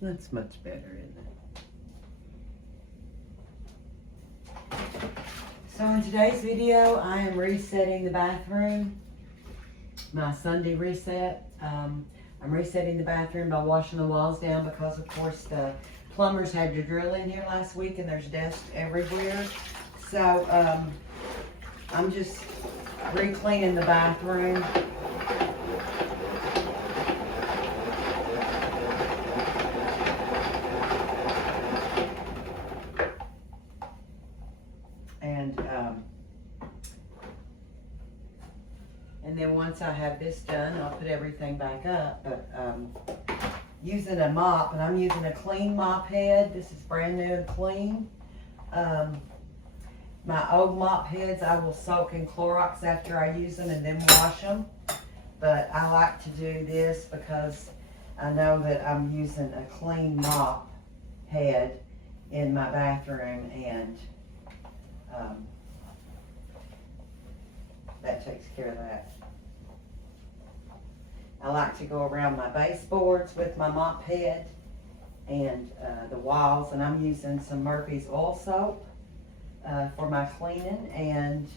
That's much better, isn't it? So in today's video, I am resetting the bathroom, my Sunday reset. I'm resetting the bathroom by washing the walls down because, of course, the plumbers had to drill in here last week and there's dust everywhere. So I'm just re-cleaning the bathroom. And then once I have this done, I'll put everything back up. But using a mop, and I'm using a clean mop head. This is brand new and clean. My old mop heads, I will soak in Clorox after I use them and then wash them. But I like to do this because I know that I'm using a clean mop head in my bathroom, and that takes care of that. I like to go around my baseboards with my mop head and the walls, and I'm using some Murphy's oil soap for my cleaning, and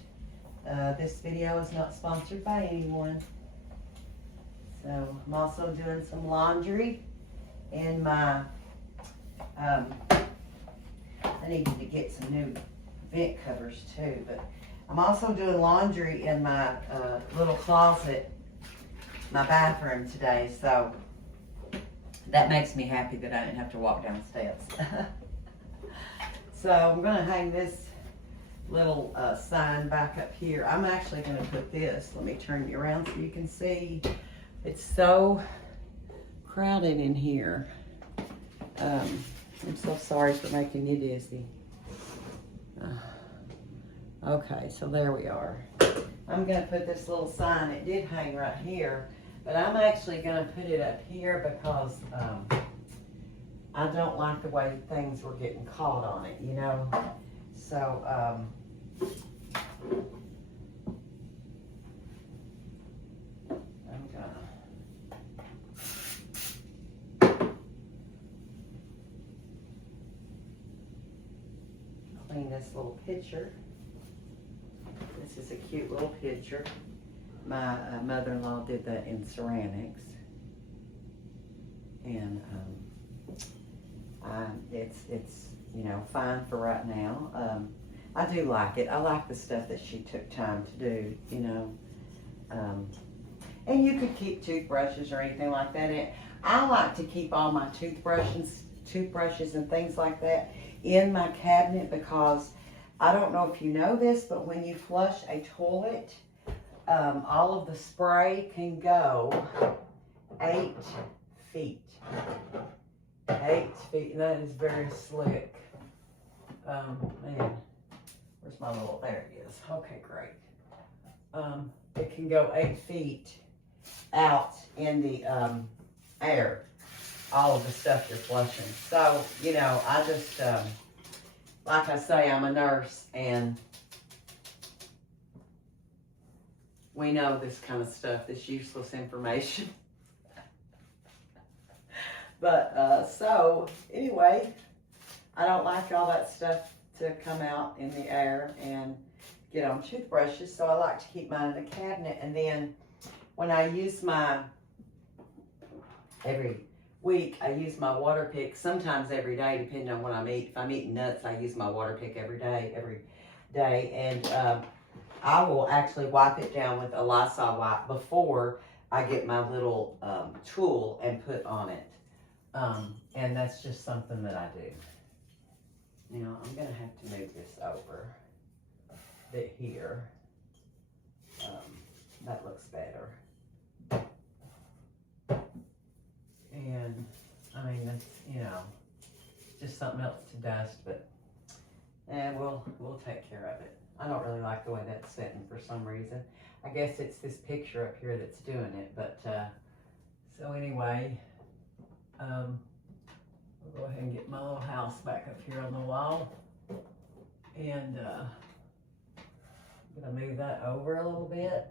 this video is not sponsored by anyone. So I'm also doing some laundry in my, I needed to get some new vent covers too, but I'm also doing laundry in my little closet, my bathroom today, so that makes me happy that I didn't have to walk down the steps. So I'm gonna hang this little sign back up here. I'm actually gonna put this, let me turn you around so you can see. It's so crowded in here. I'm so sorry for making you dizzy. Okay, so there we are. I'm going to put this little sign. It did hang right here, but I'm actually going to put it up here because I don't like the way things were getting caught on it, you know. So, I'm going to clean this little picture. This is a cute little picture. My mother-in-law did that in ceramics. And it's you know, fine for right now. I do like it. I like the stuff that she took time to do, you know. And you could keep toothbrushes or anything like that. And I like to keep all my toothbrushes and things like that in my cabinet because I don't know if you know this, but when you flush a toilet, all of the spray can go 8 feet. 8 feet. That is very slick. Man, where's my little? There it is. Okay, great. It can go 8 feet out in the air. All of the stuff you're flushing. So, you know, I just, like I say, I'm a nurse and we know this kind of stuff, this useless information. But, so, anyway, I don't like all that stuff to come out in the air and get on toothbrushes, so I like to keep mine in the cabinet. And then when I use my, every week, I use my water pick, sometimes every day, depending on what I'm eating. If I'm eating nuts, I use my water pick every day. And I will actually wipe it down with a Lysol wipe before I get my little tool and put on it. And that's just something that I do. Now, I'm going to have to move this over a bit here. That looks better. And, I mean, that's, you know, just something else to dust, but we'll take care of it. I don't really like the way that's sitting for some reason. I guess it's this picture up here that's doing it, but, so anyway, we'll go ahead and get my little house back up here on the wall. And, I'm gonna move that over a little bit.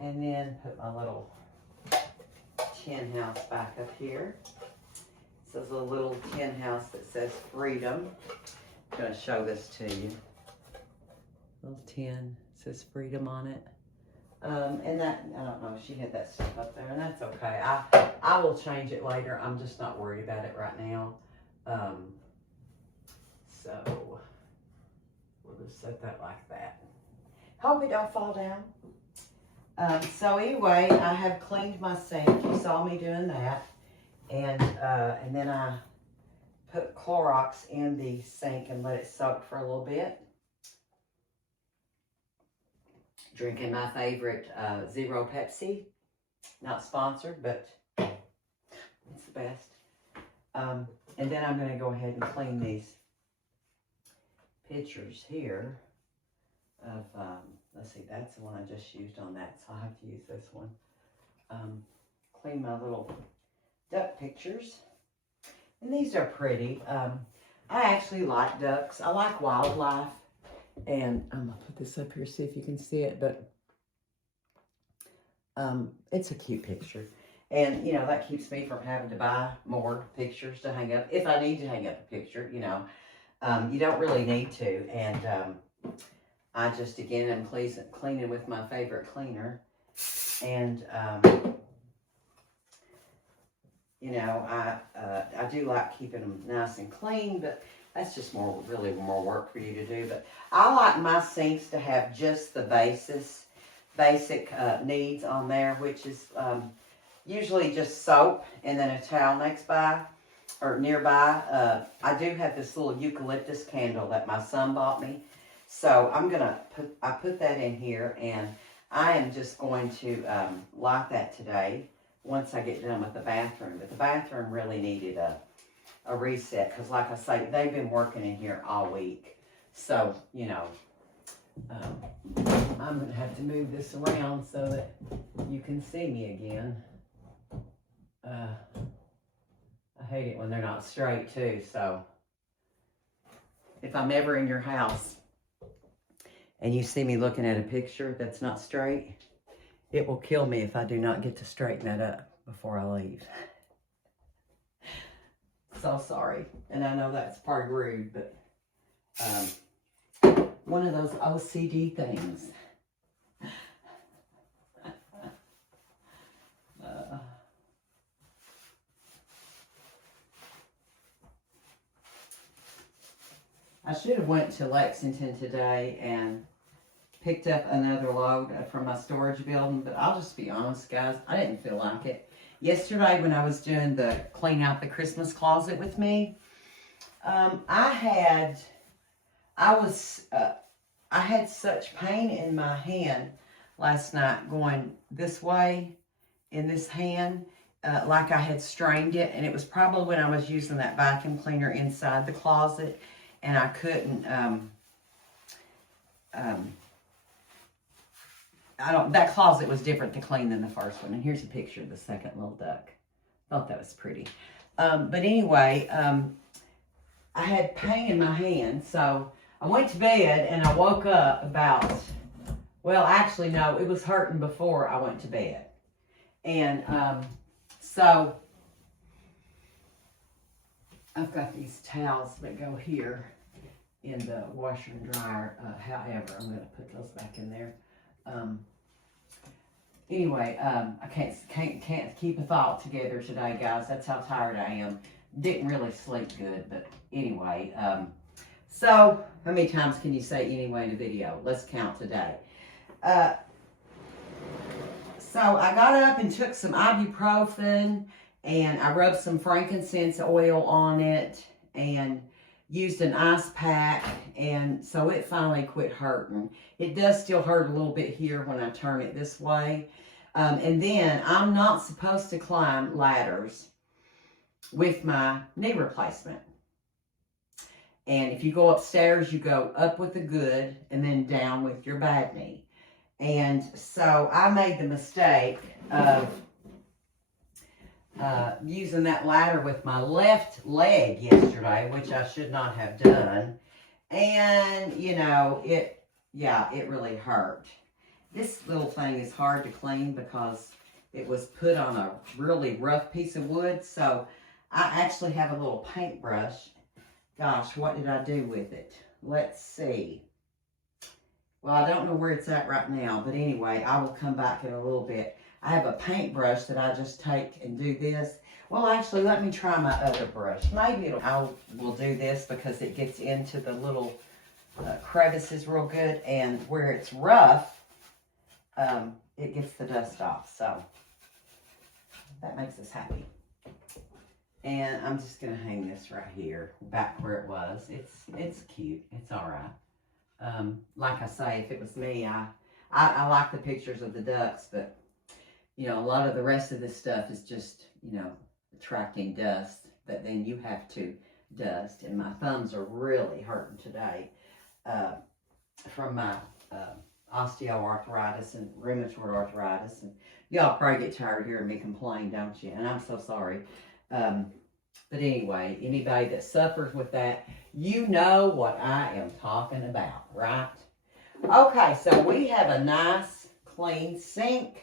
And then put my little tin house back up here. So there's a little tin house that says freedom. I'm gonna show this to you. Little tin says freedom on it. And that, I don't know, she had that stuff up there, and that's okay. I will change it later. I'm just not worried about it right now. So we'll just set that like that. Hope it don't fall down. So anyway, I have cleaned my sink. You saw me doing that. And then I put Clorox in the sink and let it soak for a little bit. Drinking my favorite Zero Pepsi. Not sponsored, but it's the best. And then I'm going to go ahead and clean these pictures here of, let's see, that's the one I just used on that, so I'll have to use this one. Clean my little duck pictures. And these are pretty. I actually like ducks. I like wildlife. And I'm going to put this up here, see if you can see it, but it's a cute picture. And, you know, that keeps me from having to buy more pictures to hang up. If I need to hang up a picture, you know, you don't really need to. And I just, again, am cleaning with my favorite cleaner. And, you know, I do like keeping them nice and clean, but that's just really more work for you to do. But I like my sinks to have just the basic needs on there, which is usually just soap and then a towel nearby. I do have this little eucalyptus candle that my son bought me. So I put that in here, and I am just going to light that today once I get done with the bathroom. But the bathroom really needed a reset, because like I say, they've been working in here all week. So, you know, I'm going to have to move this around so that you can see me again. I hate it when they're not straight too, so if I'm ever in your house and you see me looking at a picture that's not straight, it will kill me if I do not get to straighten that up before I leave. So sorry, and I know that's probably rude, but one of those OCD things. I should have went to Lexington today and picked up another load from my storage building, but I'll just be honest, guys, I didn't feel like it. Yesterday when I was doing the clean out the Christmas closet with me, I had such pain in my hand last night going this way in this hand, like I had strained it, and it was probably when I was using that vacuum cleaner inside the closet, and I couldn't, that closet was different to clean than the first one, and here's a picture of the second little duck. Thought that was pretty. But anyway, I had pain in my hand, so I went to bed, and I woke up about, well, actually, no, it was hurting before I went to bed. And so I've got these towels that go here in the washer and dryer. However, I'm going to put those back in there. Anyway, I can't keep a thought together today, guys. That's how tired I am. Didn't really sleep good, but anyway. So how many times can you say anyway in a video? Let's count today. So I got up and took some ibuprofen, and I rubbed some frankincense oil on it and used an ice pack, and so it finally quit hurting. It does still hurt a little bit here when I turn it this way. And then I'm not supposed to climb ladders with my knee replacement. And if you go upstairs, you go up with the good and then down with your bad knee. And so I made the mistake of using that ladder with my left leg yesterday, which I should not have done. And, you know, it really hurt. This little thing is hard to clean because it was put on a really rough piece of wood. So I actually have a little paintbrush. Gosh, what did I do with it? Let's see. Well, I don't know where it's at right now, but anyway, I will come back in a little bit. I have a paintbrush that I just take and do this. Well, actually, let me try my other brush. Maybe I will do this because it gets into the little crevices real good, and where it's rough, it gets the dust off. So that makes us happy. And I'm just gonna hang this right here, back where it was. It's cute. It's all right. Like I say, if it was me, I like the pictures of the ducks, but you know, a lot of the rest of this stuff is just, you know, attracting dust that then you have to dust. And my thumbs are really hurting today from my osteoarthritis and rheumatoid arthritis. And y'all probably get tired of hearing me complain, don't you? And I'm so sorry. But anyway, anybody that suffers with that, you know what I am talking about, right? Okay, so we have a nice clean sink.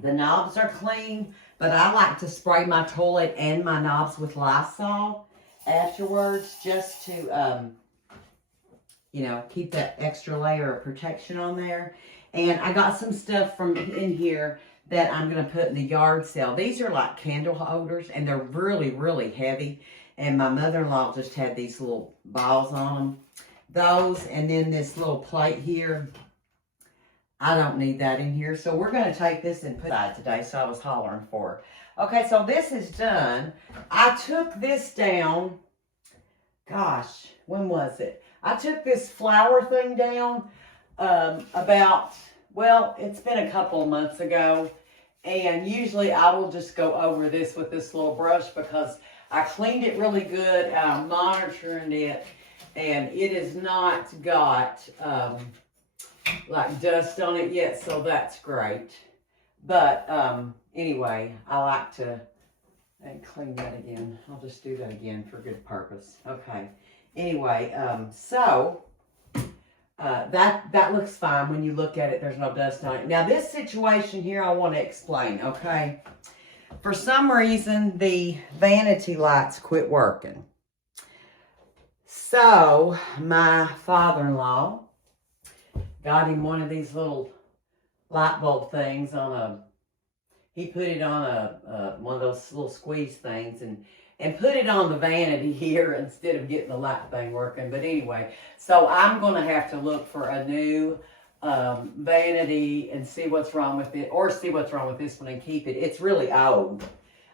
The knobs are clean, but I like to spray my toilet and my knobs with Lysol afterwards just to, you know, keep that extra layer of protection on there. And I got some stuff from in here that I'm going to put in the yard sale. These are like candle holders, and they're really, really heavy. And my mother-in-law just had these little balls on them. Those, and then this little plate here. I don't need that in here. So we're going to take this and put it today. So I was hollering for it. Okay, so this is done. I took this down. Gosh, when was it? I took this flower thing down about, well, it's been a couple of months ago. And usually I will just go over this with this little brush because I cleaned it really good. I'm monitoring it, and it has not got like dust on it yet, so that's great. But anyway, I like to clean that again. I'll just do that again for good purpose. Okay. Anyway, so that looks fine when you look at it. There's no dust on it. Now this situation here, I want to explain. Okay. For some reason, the vanity lights quit working. So my father-in-law got him one of these little light bulb things on a, he put it on a one of those little squeeze things and put it on the vanity here instead of getting the light thing working. But anyway, so I'm going to have to look for a new vanity and see what's wrong with it, or see what's wrong with this one and keep it. It's really old.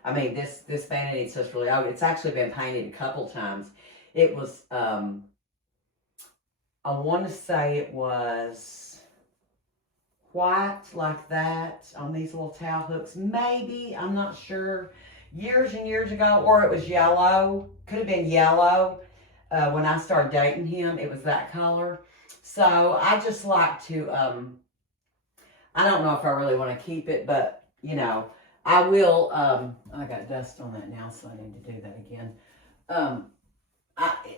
I mean, this vanity is just really old. It's actually been painted a couple times. It was, I want to say it was white like that on these little towel hooks. Maybe, I'm not sure. Years and years ago, or it was yellow. Could have been yellow. When I started dating him, it was that color. So I just like to, I don't know if I really want to keep it, but, you know, I will, I got dust on that now, so I need to do that again.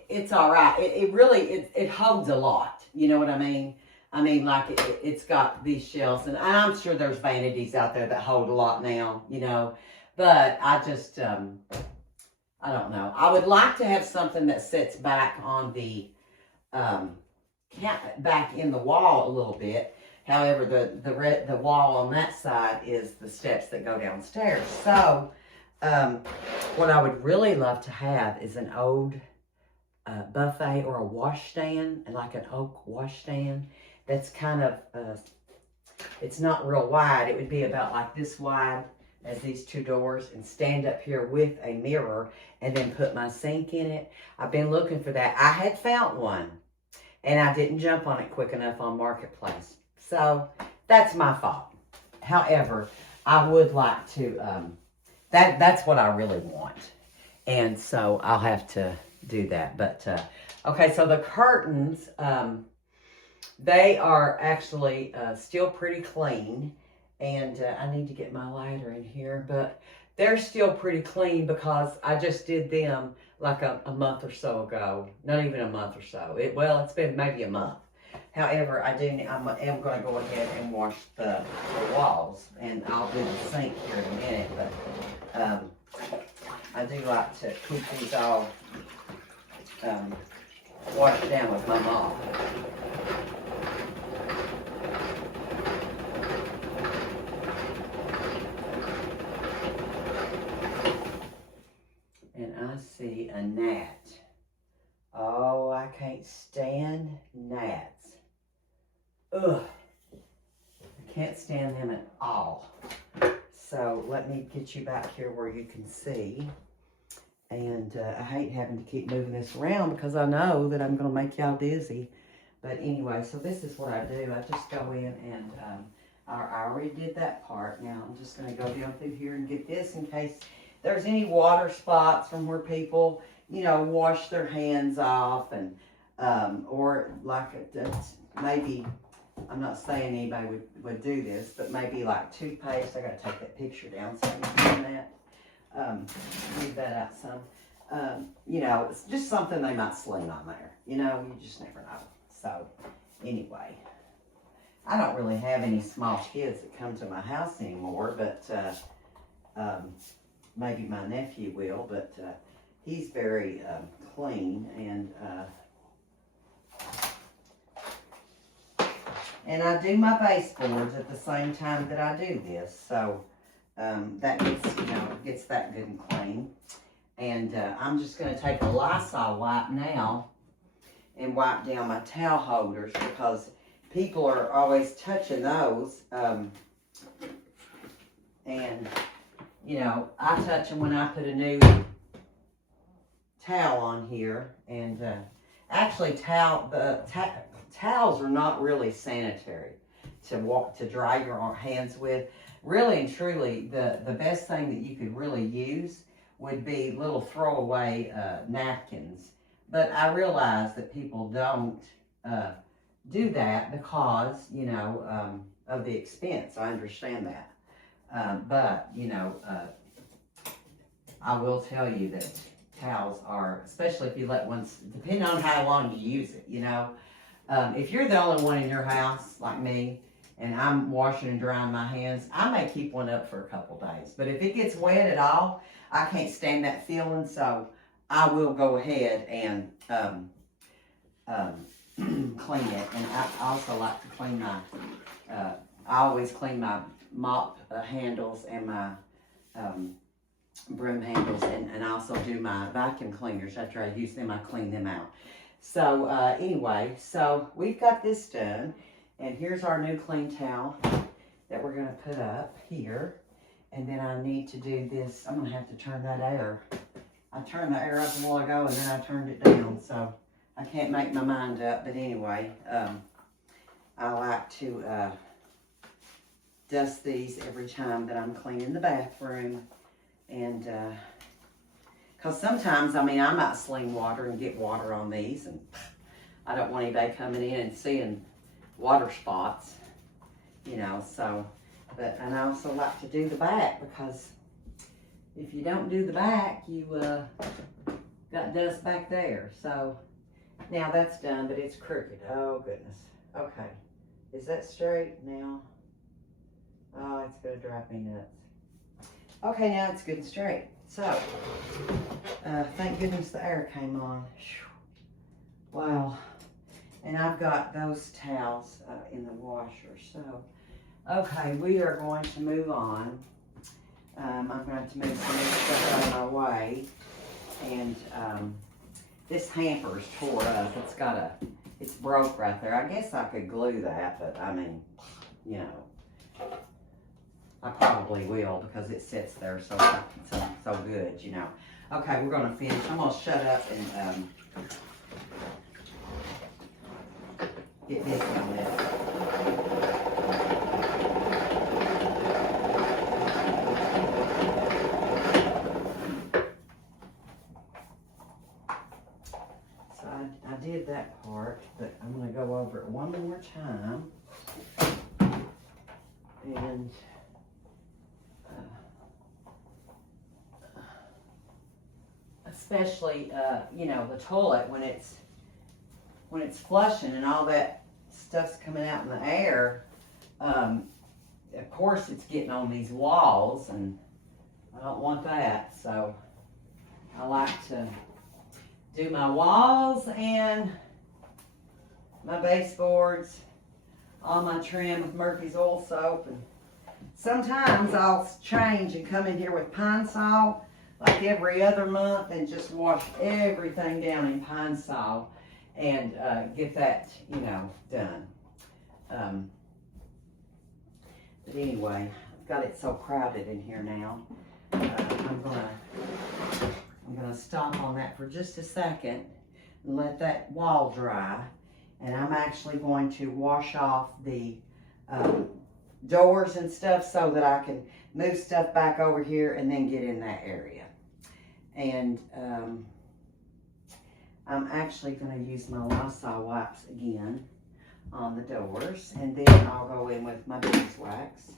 It's all right. It really holds a lot. You know what I mean? I mean, like, it's got these shelves, and I'm sure there's vanities out there that hold a lot now, you know. But I just, I don't know. I would like to have something that sits back on the, back in the wall a little bit. However, the wall on that side is the steps that go downstairs. So, what I would really love to have is an old buffet or a washstand, like an oak washstand that's kind of, it's not real wide. It would be about like this wide as these two doors, and stand up here with a mirror and then put my sink in it. I've been looking for that. I had found one and I didn't jump on it quick enough on Marketplace. So that's my fault. However, I would like to, that's what I really want. And so I'll have to do that. But, okay, so the curtains, they are actually still pretty clean. And I need to get my lighter in here, but they're still pretty clean because I just did them like a month or so ago. Not even a month or so. It's been maybe a month. However, I am going to go ahead and wash the walls, and I'll do the sink here in a minute. But I do like to keep these all washed down with my mop. And I see a gnat. Oh, I can't stand gnats. Ugh. I can't stand them at all. So let me get you back here where you can see. And I hate having to keep moving this around because I know that I'm going to make y'all dizzy. But anyway, so this is what I do. I just go in and I already did that part. Now I'm just going to go down through here and get this in case there's any water spots from where people, you know, wash their hands off, and or like maybe, I'm not saying anybody would do this, but maybe like toothpaste. I got to take that picture down so I can do that. Leave that out some. You know, it's just something they might sling on there. You know, you just never know. So anyway, I don't really have any small kids that come to my house anymore, but maybe my nephew will, but he's very clean, and I do my baseboards at the same time that I do this, so that gets, you know, gets that good and clean. And I'm just going to take a Lysol wipe now and wipe down my towel holders because people are always touching those, and you know, I touch them when I put a new towel on here, and actually towels are not really sanitary to dry your hands with. Really and truly, the best thing that you could really use would be little throwaway napkins. But I realize that people don't do that because, you know, of the expense. I understand that. But, you know, I will tell you that towels are, especially if you let one, depending on how long you use it, you know. If you're the only one in your house, like me, and I'm washing and drying my hands, I may keep one up for a couple days. But if it gets wet at all, I can't stand that feeling, so I will go ahead and clean it. And I also like to clean my, I always clean my mop handles and my broom handles, and I also do my vacuum cleaners. After I use them, I clean them out. So anyway, so we've got this done, and here's our new clean towel that we're going to put up here. And then I need to do this. I'm going to have to turn that air. I turned the air up a while ago, and then I turned it down, so I can't make my mind up. But anyway, I like to dust these every time that I'm cleaning the bathroom. And because sometimes, I mean, I might sling water and get water on these, and I don't want anybody coming in and seeing water spots, you know. So, but, and I also like to do the back, because if you don't do the back, you got dust back there. So now that's done, but it's crooked. Oh goodness. Okay, is that straight now? Oh, it's gonna drive me nuts. Okay, now it's good and straight. So, thank goodness the air came on. Wow. And I've got those towels in the washer. So, okay, we are going to move on. I'm going to have to move some of this stuff out of my way. And this hamper is tore up. It's broke right there. I guess I could glue that, but I mean, you know. I probably will, because it sits there so good, you know. Okay, we're going to finish. I'm going to shut up and get this on this. So I did that part, but I'm going to go over it one more time. And especially, you know, the toilet, when it's flushing and all that stuff's coming out in the air, of course it's getting on these walls, and I don't want that. So I like to do my walls and my baseboards, all my trim with Murphy's oil soap. And sometimes I'll change and come in here with Pine Sol, like every other month, and just wash everything down in Pine Sol and get that, you know, done. But anyway, I've got it so crowded in here now. I'm gonna stop on that for just a second and let that wall dry. And I'm actually going to wash off the doors and stuff so that I can move stuff back over here and then get in that area. And I'm actually going to use my Lysol wipes again on the doors, and then I'll go in with my beeswax.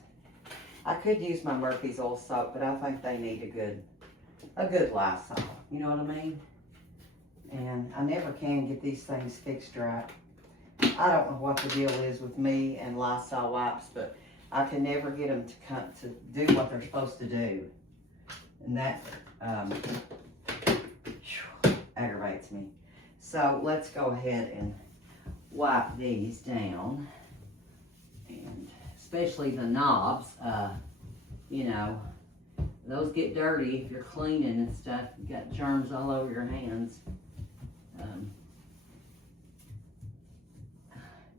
I could use my Murphy's oil soap, but I think they need a good Lysol. You know what I mean? And I never can get these things fixed right. I don't know what the deal is with me and Lysol wipes, but I can never get them to do what they're supposed to do. And that aggravates me. So let's go ahead and wipe these down. And especially the knobs, you know, those get dirty if you're cleaning and stuff. You got germs all over your hands.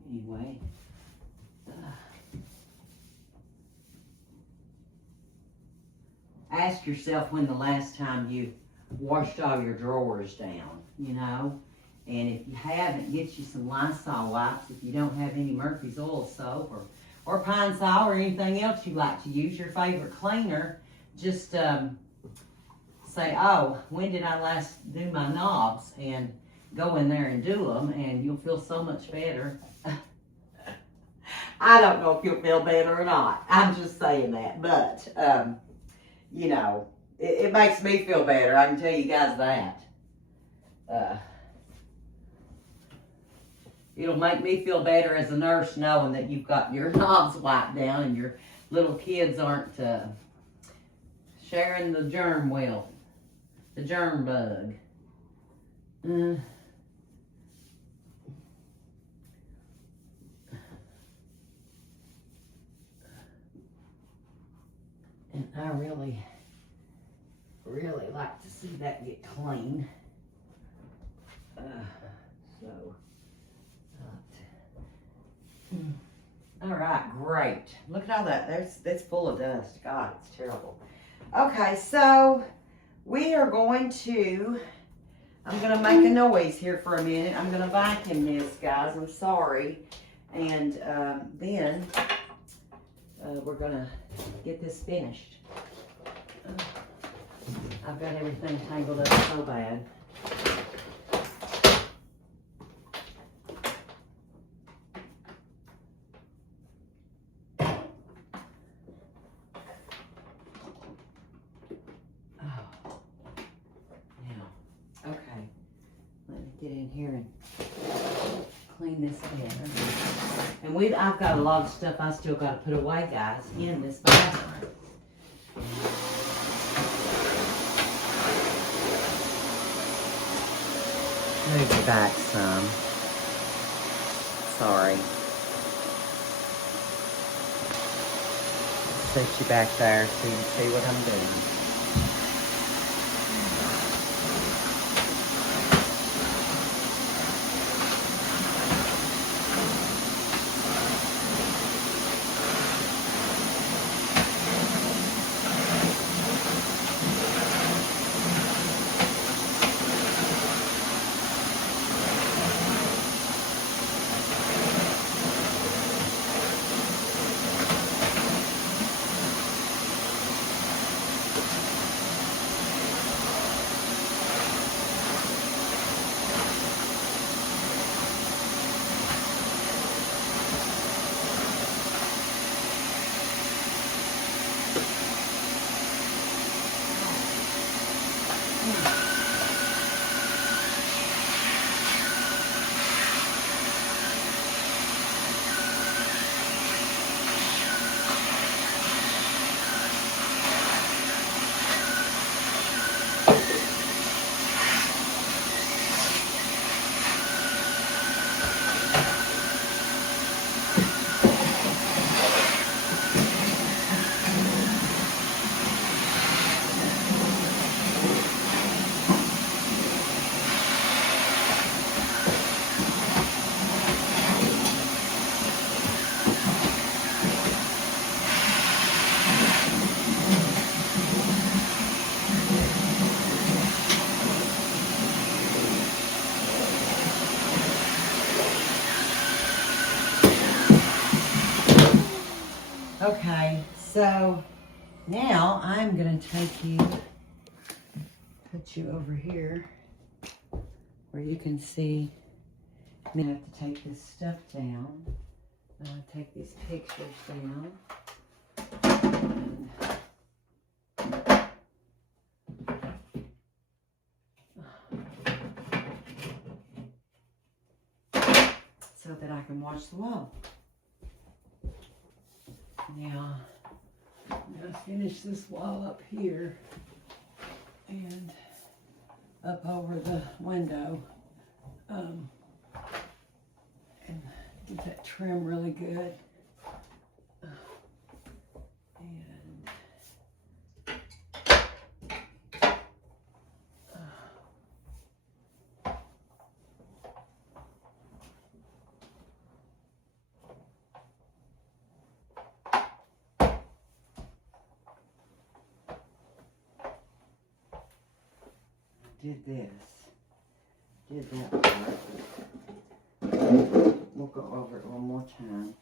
Anyway, ask yourself when the last time you washed all your drawers down, you know. And if you haven't, get you some Lysol wipes. If you don't have any Murphy's oil soap or Pine Sol or anything else you like to use, your favorite cleaner, just some say, oh, when did I last do my knobs? And go in there and do them, and you'll feel so much better. I don't know if you'll feel better or not. I'm just saying that. But, you know, it makes me feel better. I can tell you guys that. It'll make me feel better as a nurse knowing that you've got your knobs wiped down and your little kids aren't sharing the germ wheel, the germ bug. And I really like to see that get clean. All right, great. Look at all that. That's full of dust. God, it's terrible. Okay, so we are going to, I'm going to make a noise here for a minute. I'm going to vacuum this, guys. I'm sorry. And then we're going to get this finished. I've got everything tangled up so bad. Get in here and clean this together. And I've got a lot of stuff I still got to put away, guys, in this bathroom. Move you back some. Sorry. Set you back there so you can see what I'm doing. Okay, so now I'm going to take you, put you over here where you can see. I'm going to have to take this stuff down. Take these pictures down. So that I can watch the wall. Now, I'm going to finish this wall up here and up over the window and get that trim really good. Did that part. We'll go over it one more time.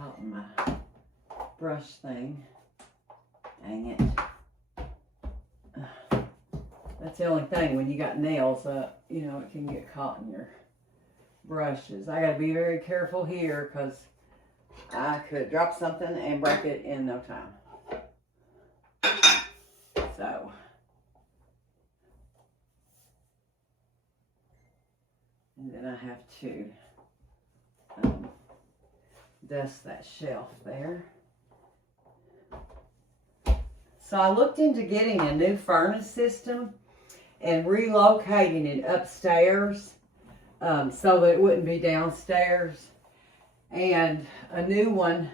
caught in my brush thing. Dang it. That's the only thing when you got nails up, you know, it can get caught in your brushes. I gotta be very careful here because I could drop something and break it in no time. So, and then I have to dust that shelf there. So I looked into getting a new furnace system and relocating it upstairs so that it wouldn't be downstairs. And a new one,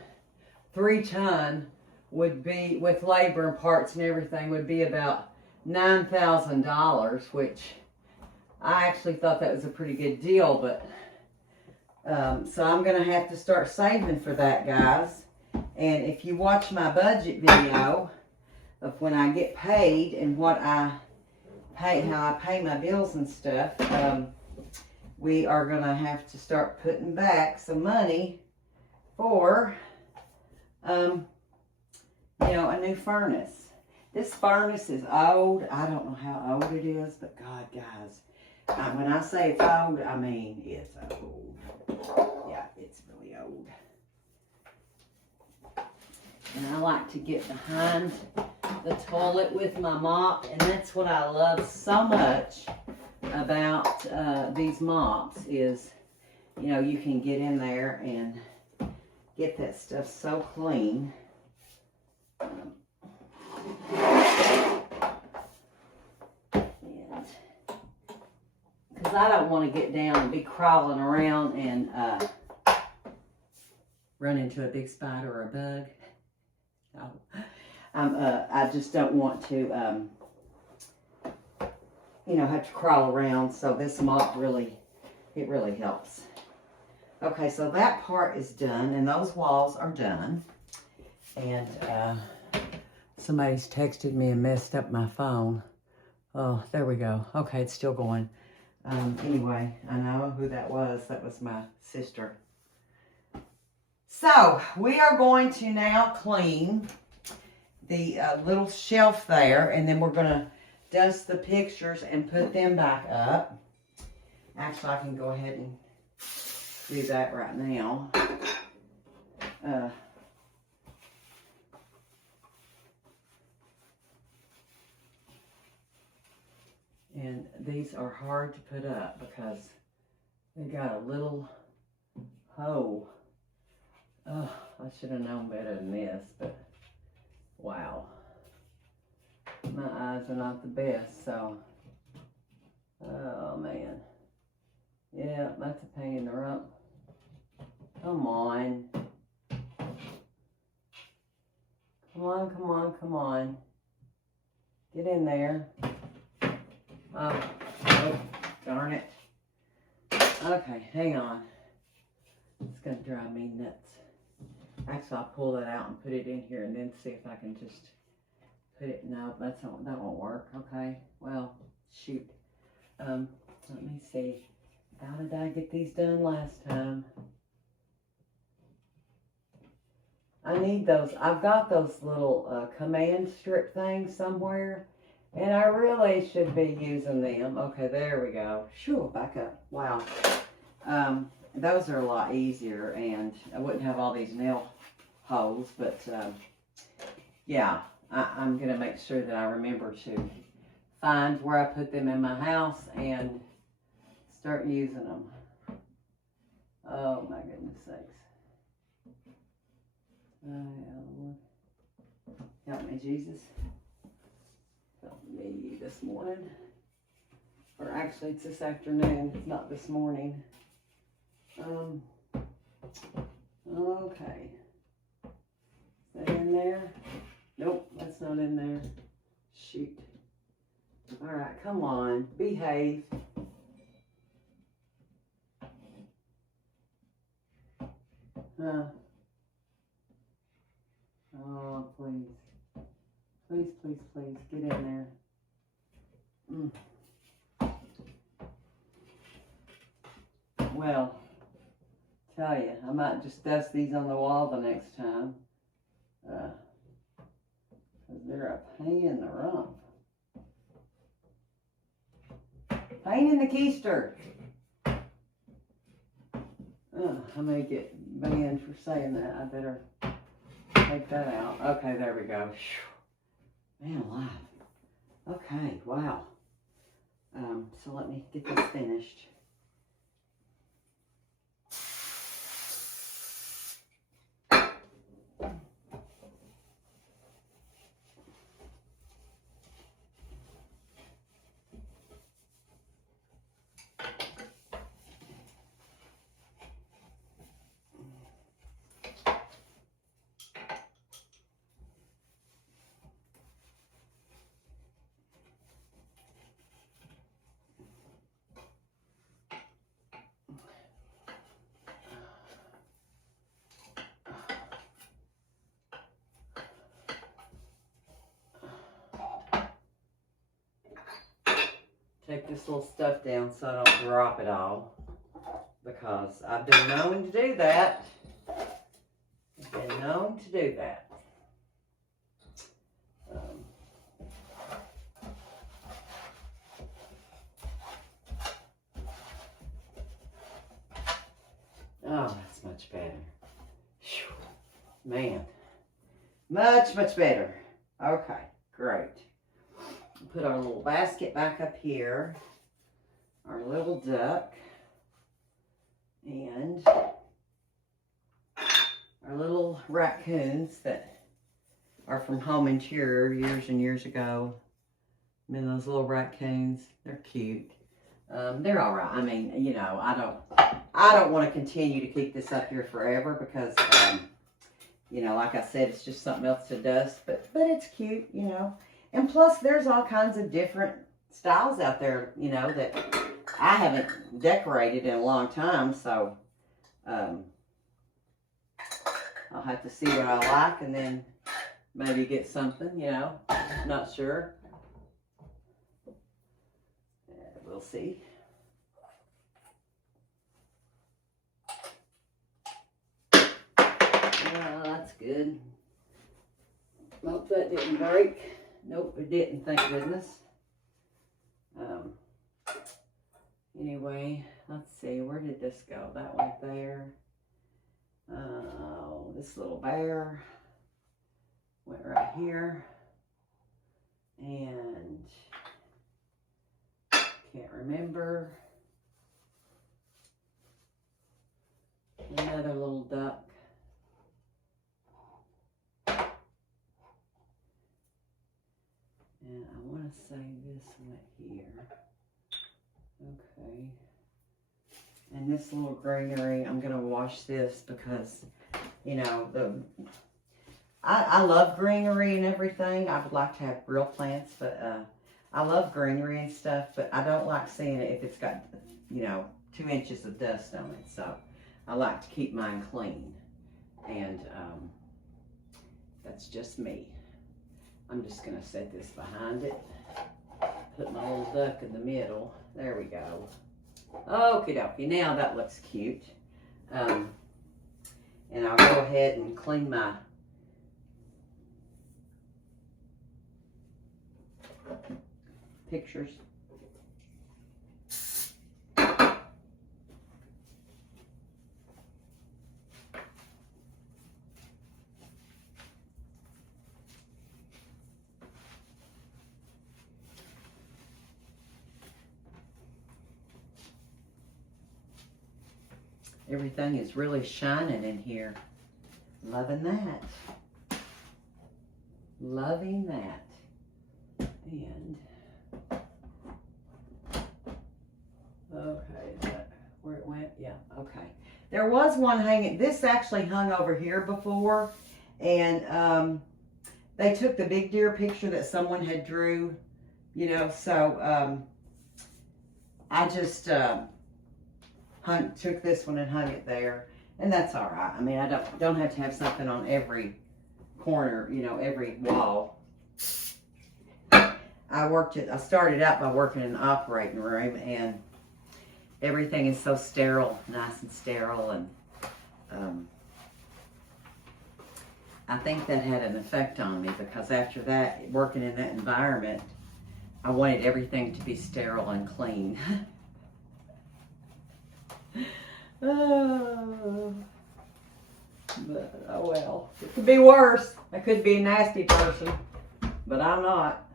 3-ton, would be, with labor and parts and everything, would be about $9,000, which I actually thought that was a pretty good deal, but so I'm going to have to start saving for that, guys. And if you watch my budget video of when I get paid and what I pay, how I pay my bills and stuff, we are going to have to start putting back some money for, you know, a new furnace. This furnace is old. I don't know how old it is, but God, guys, when I say it's old, I mean it's old. Yeah, it's really old. And I like to get behind the toilet with my mop, and that's what I love so much about these mops is, you know, you can get in there and get that stuff so clean. Because I don't want to get down and be crawling around and run into a big spider or a bug. I just don't want to, you know, have to crawl around. So this mop really helps. Okay, so that part is done, and those walls are done. And somebody's texted me and messed up my phone. Oh, there we go. Okay, it's still going. Anyway, I know who that was. That was my sister. So, we are going to now clean the little shelf there, and then we're going to dust the pictures and put them back up. Actually, I can go ahead and do that right now. And these are hard to put up because they got a little hole. Oh, I should have known better than this, but wow. My eyes are not the best, so. Oh, man. Yeah, that's a pain in the rump. Come on. Come on, come on, come on. Get in there. Oh, darn it. Okay, hang on. It's going to drive me nuts. Actually, I'll pull that out and put it in here and then see if I can just put it. No, that won't work. Okay, well, shoot. Let me see. How did I get these done last time? I need those. I've got those little command strip things somewhere. And I really should be using them. Okay, there we go. Sure, back up. Wow. Those are a lot easier, and I wouldn't have all these nail holes, but yeah, I'm going to make sure that I remember to find where I put them in my house and start using them. Oh, my goodness sakes. Help me, Jesus. Help me this morning. Or actually, it's this afternoon. It's not this morning. Okay. Is that in there? Nope, that's not in there. Shoot. All right, come on. Behave. Oh, please. Please, please, please, get in there. Well, Tell you, I might just dust these on the wall the next time. Cause they're a pain in the rump. Pain in the keister. I may get banned for saying that. I better take that out. Okay, there we go. Man alive. Okay, wow. So let me get this finished. Take this little stuff down so I don't drop it all, because I've been known to do that. I've been known to do that. Oh, that's much better. Whew. Man, much better. Okay, great. Put our little basket back up here, our little duck, and our little raccoons that are from Home Interior years and years ago. I mean, those little raccoons, they're cute. They're all right. I mean, you know, I don't want to continue to keep this up here forever because, you know, like I said, it's just something else to dust, but it's cute, you know. And plus, there's all kinds of different styles out there, you know, that I haven't decorated in a long time. So, I'll have to see what I like and then maybe get something, you know. Not sure. We'll see. Well, that's good. Hope that didn't break. Nope, it didn't, thank goodness. Anyway, let's see, where did this go? That went there. Oh, this little bear went right here. And can't remember. Another little duck. And I want to say this went here. Okay. And this little greenery, I'm going to wash this because, you know, I love greenery and everything. I would like to have real plants, but I love greenery and stuff, but I don't like seeing it if it's got, you know, 2 inches of dust on it. So I like to keep mine clean. And that's just me. I'm just going to set this behind it. Put my little duck in the middle. There we go. Okie dokie. Now that looks cute. And I'll go ahead and clean my pictures. Everything is really shining in here. Loving that. Loving that. And, okay, is that where it went? Yeah, okay. There was one hanging, this actually hung over here before, and they took the big deer picture that someone had drew, you know, so I just took this one and hung it there, and that's all right. I mean, I don't have to have something on every corner, you know, every wall. I started out by working in an operating room, and everything is so sterile, nice and sterile, and I think that had an effect on me because after that, working in that environment, I wanted everything to be sterile and clean. Oh. But, oh well, it could be worse. I could be a nasty person, but I'm not.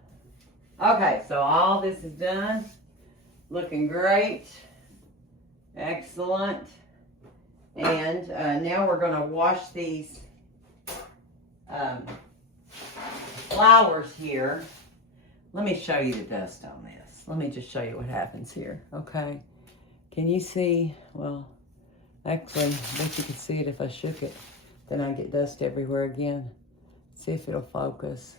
Okay, so all this is done. Looking great. Excellent. And now we're going to wash these flowers here. Let me show you the dust on this. Let me just show you what happens here. Okay. Can you see? Well, actually, I bet you could see it if I shook it. Then I get dust everywhere again. See if it'll focus.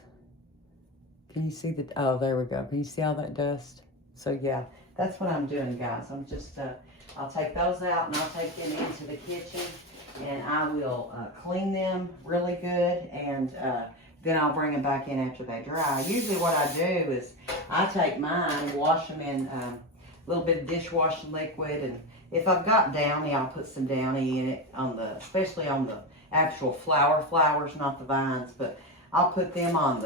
Can you see the, oh, there we go. Can you see all that dust? So yeah, that's what I'm doing, guys. I'm just, I'll take those out and I'll take them into the kitchen and I will clean them really good and then I'll bring them back in after they dry. Usually what I do is I take mine, wash them in a little bit of dishwashing liquid, and if I've got downy, I'll put some downy in it on the, especially on the actual flowers, not the vines, but I'll put them on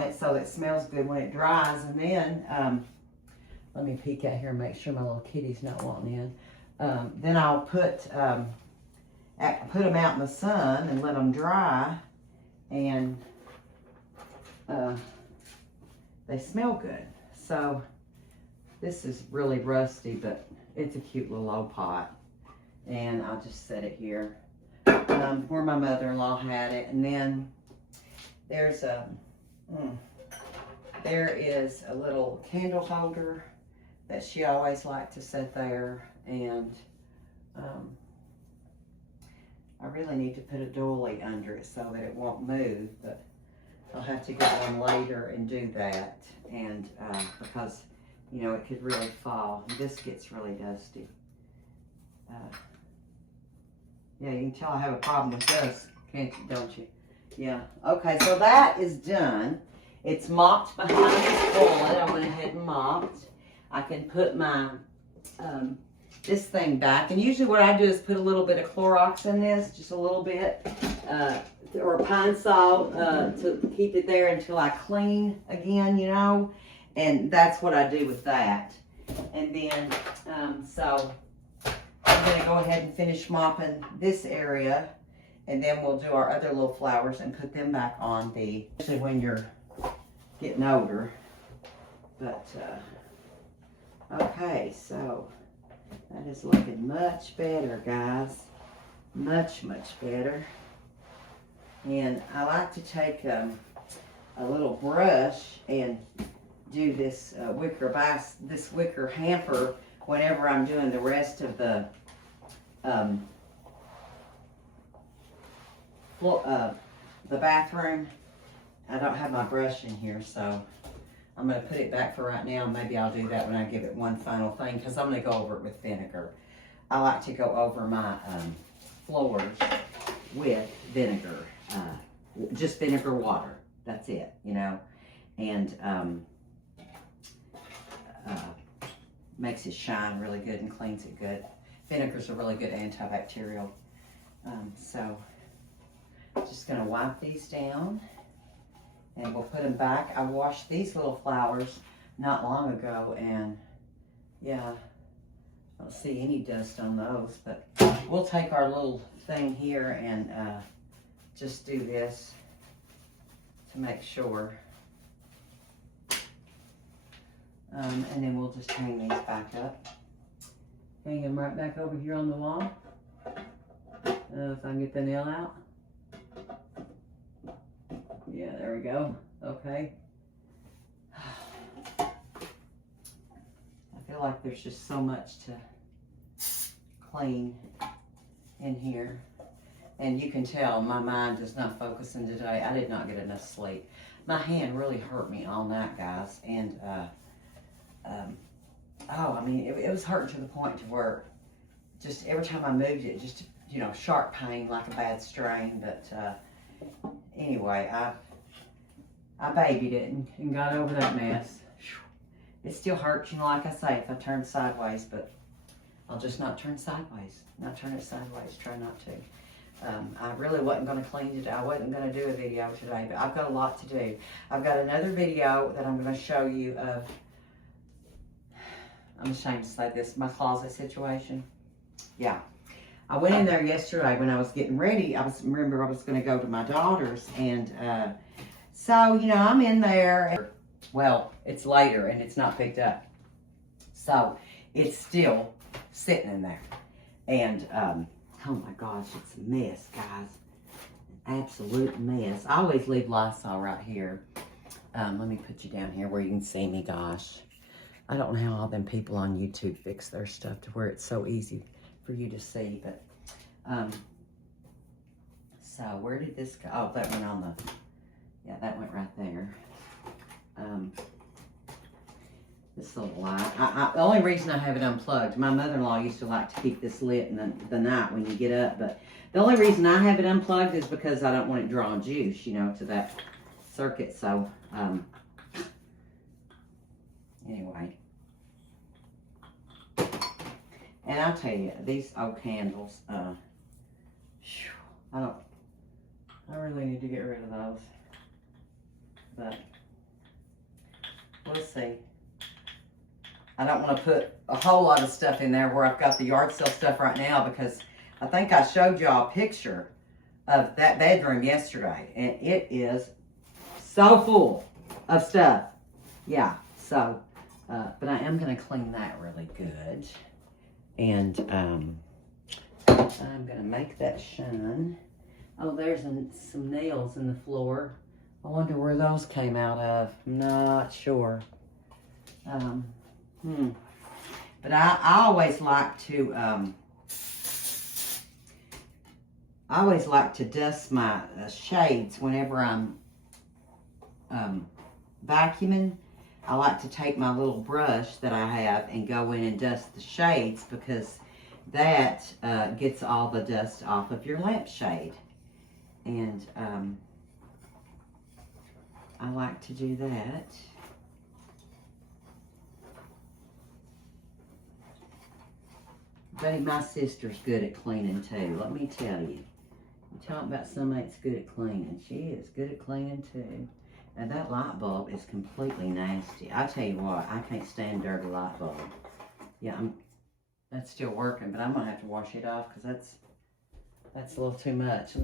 it so that it smells good when it dries. And then let me peek out here and make sure my little kitty's not wanting in. Then I'll put them out in the sun and let them dry, and they smell good. So this is really rusty, but it's a cute little old pot, and I'll just set it here where my mother-in-law had it. And then there's there is a little candle holder that she always liked to set there, and I really need to put a doily under it so that it won't move, but I'll have to get one later and do that, and because you know it could really fall. This gets really dusty. Yeah, you can tell I have a problem with this, can't you, don't you? Yeah, okay, so that is done. It's mopped behind the toilet. I went ahead and mopped. I can put my, this thing back. And usually what I do is put a little bit of Clorox in this, just a little bit, or pine salt to keep it there until I clean again, you know. And that's what I do with that. And then, so I'm going to go ahead and finish mopping this area, and then we'll do our other little flowers and put them back on the, especially when you're getting older. But, okay, so that is looking much better, guys. Much, much better. And I like to take a little brush and do this wicker hamper whenever I'm doing the rest of the bathroom. I don't have my brush in here, so I'm going to put it back for right now. Maybe I'll do that when I give it one final thing, because I'm going to go over it with vinegar. I like to go over my floors with vinegar, just vinegar water. That's it, you know, and makes it shine really good and cleans it good. Vinegar's a really good antibacterial. So just going to wipe these down and we'll put them back. I washed these little flowers not long ago, and yeah, I don't see any dust on those, but we'll take our little thing here and just do this to make sure. And then we'll just hang these back up. Hang them right back over here on the wall. If I can get the nail out. Yeah, there we go. Okay. I feel like there's just so much to clean in here. And you can tell my mind is not focusing today. I did not get enough sleep. My hand really hurt me all night, guys. And, oh, I mean, it was hurting to the point to where just every time I moved it, just, you know, sharp pain, like a bad strain. But anyway, I babied it and got over that mess. It still hurts, you know, like I say, if I turn sideways, but I'll just not turn sideways. Not turn it sideways. Try not to. I really wasn't going to clean today. I wasn't going to do a video today, but I've got a lot to do. I've got another video that I'm going to show you of, I'm ashamed to say this, my closet situation. Yeah. I went in there yesterday when I was getting ready. Remember I was going to go to my daughter's, and so, you know, I'm in there. Well, it's later and it's not picked up. So it's still sitting in there. And, oh my gosh, it's a mess, guys. An absolute mess. I always leave Lysol right here. Let me put you down here where you can see me, gosh. I don't know how all them people on YouTube fix their stuff to where it's so easy for you to see, but, so where did this go? Oh, that went on the, yeah, that went right there. This little light. The only reason I have it unplugged, my mother-in-law used to like to keep this lit in the night when you get up, but the only reason I have it unplugged is because I don't want it drawing juice, you know, to that circuit. So, anyway. And I'll tell you, these old candles, I really need to get rid of those. But, we'll see. I don't want to put a whole lot of stuff in there where I've got the yard sale stuff right now, because I think I showed y'all a picture of that bedroom yesterday, and it is so full of stuff. Yeah, so, but I am going to clean that really good. And I'm going to make that shine. Oh, there's some nails in the floor. I wonder where those came out of. I'm not sure. But I always like to dust my shades whenever I'm vacuuming. I like to take my little brush that I have and go in and dust the shades, because that gets all the dust off of your lampshade. And I like to do that. Buddy, my sister's good at cleaning too. Let me tell you. You talk about somebody that's good at cleaning. She is good at cleaning too. And that light bulb is completely nasty. I tell you what, I can't stand dirty light bulb. Yeah, that's still working, but I'm gonna have to wash it off because that's a little too much.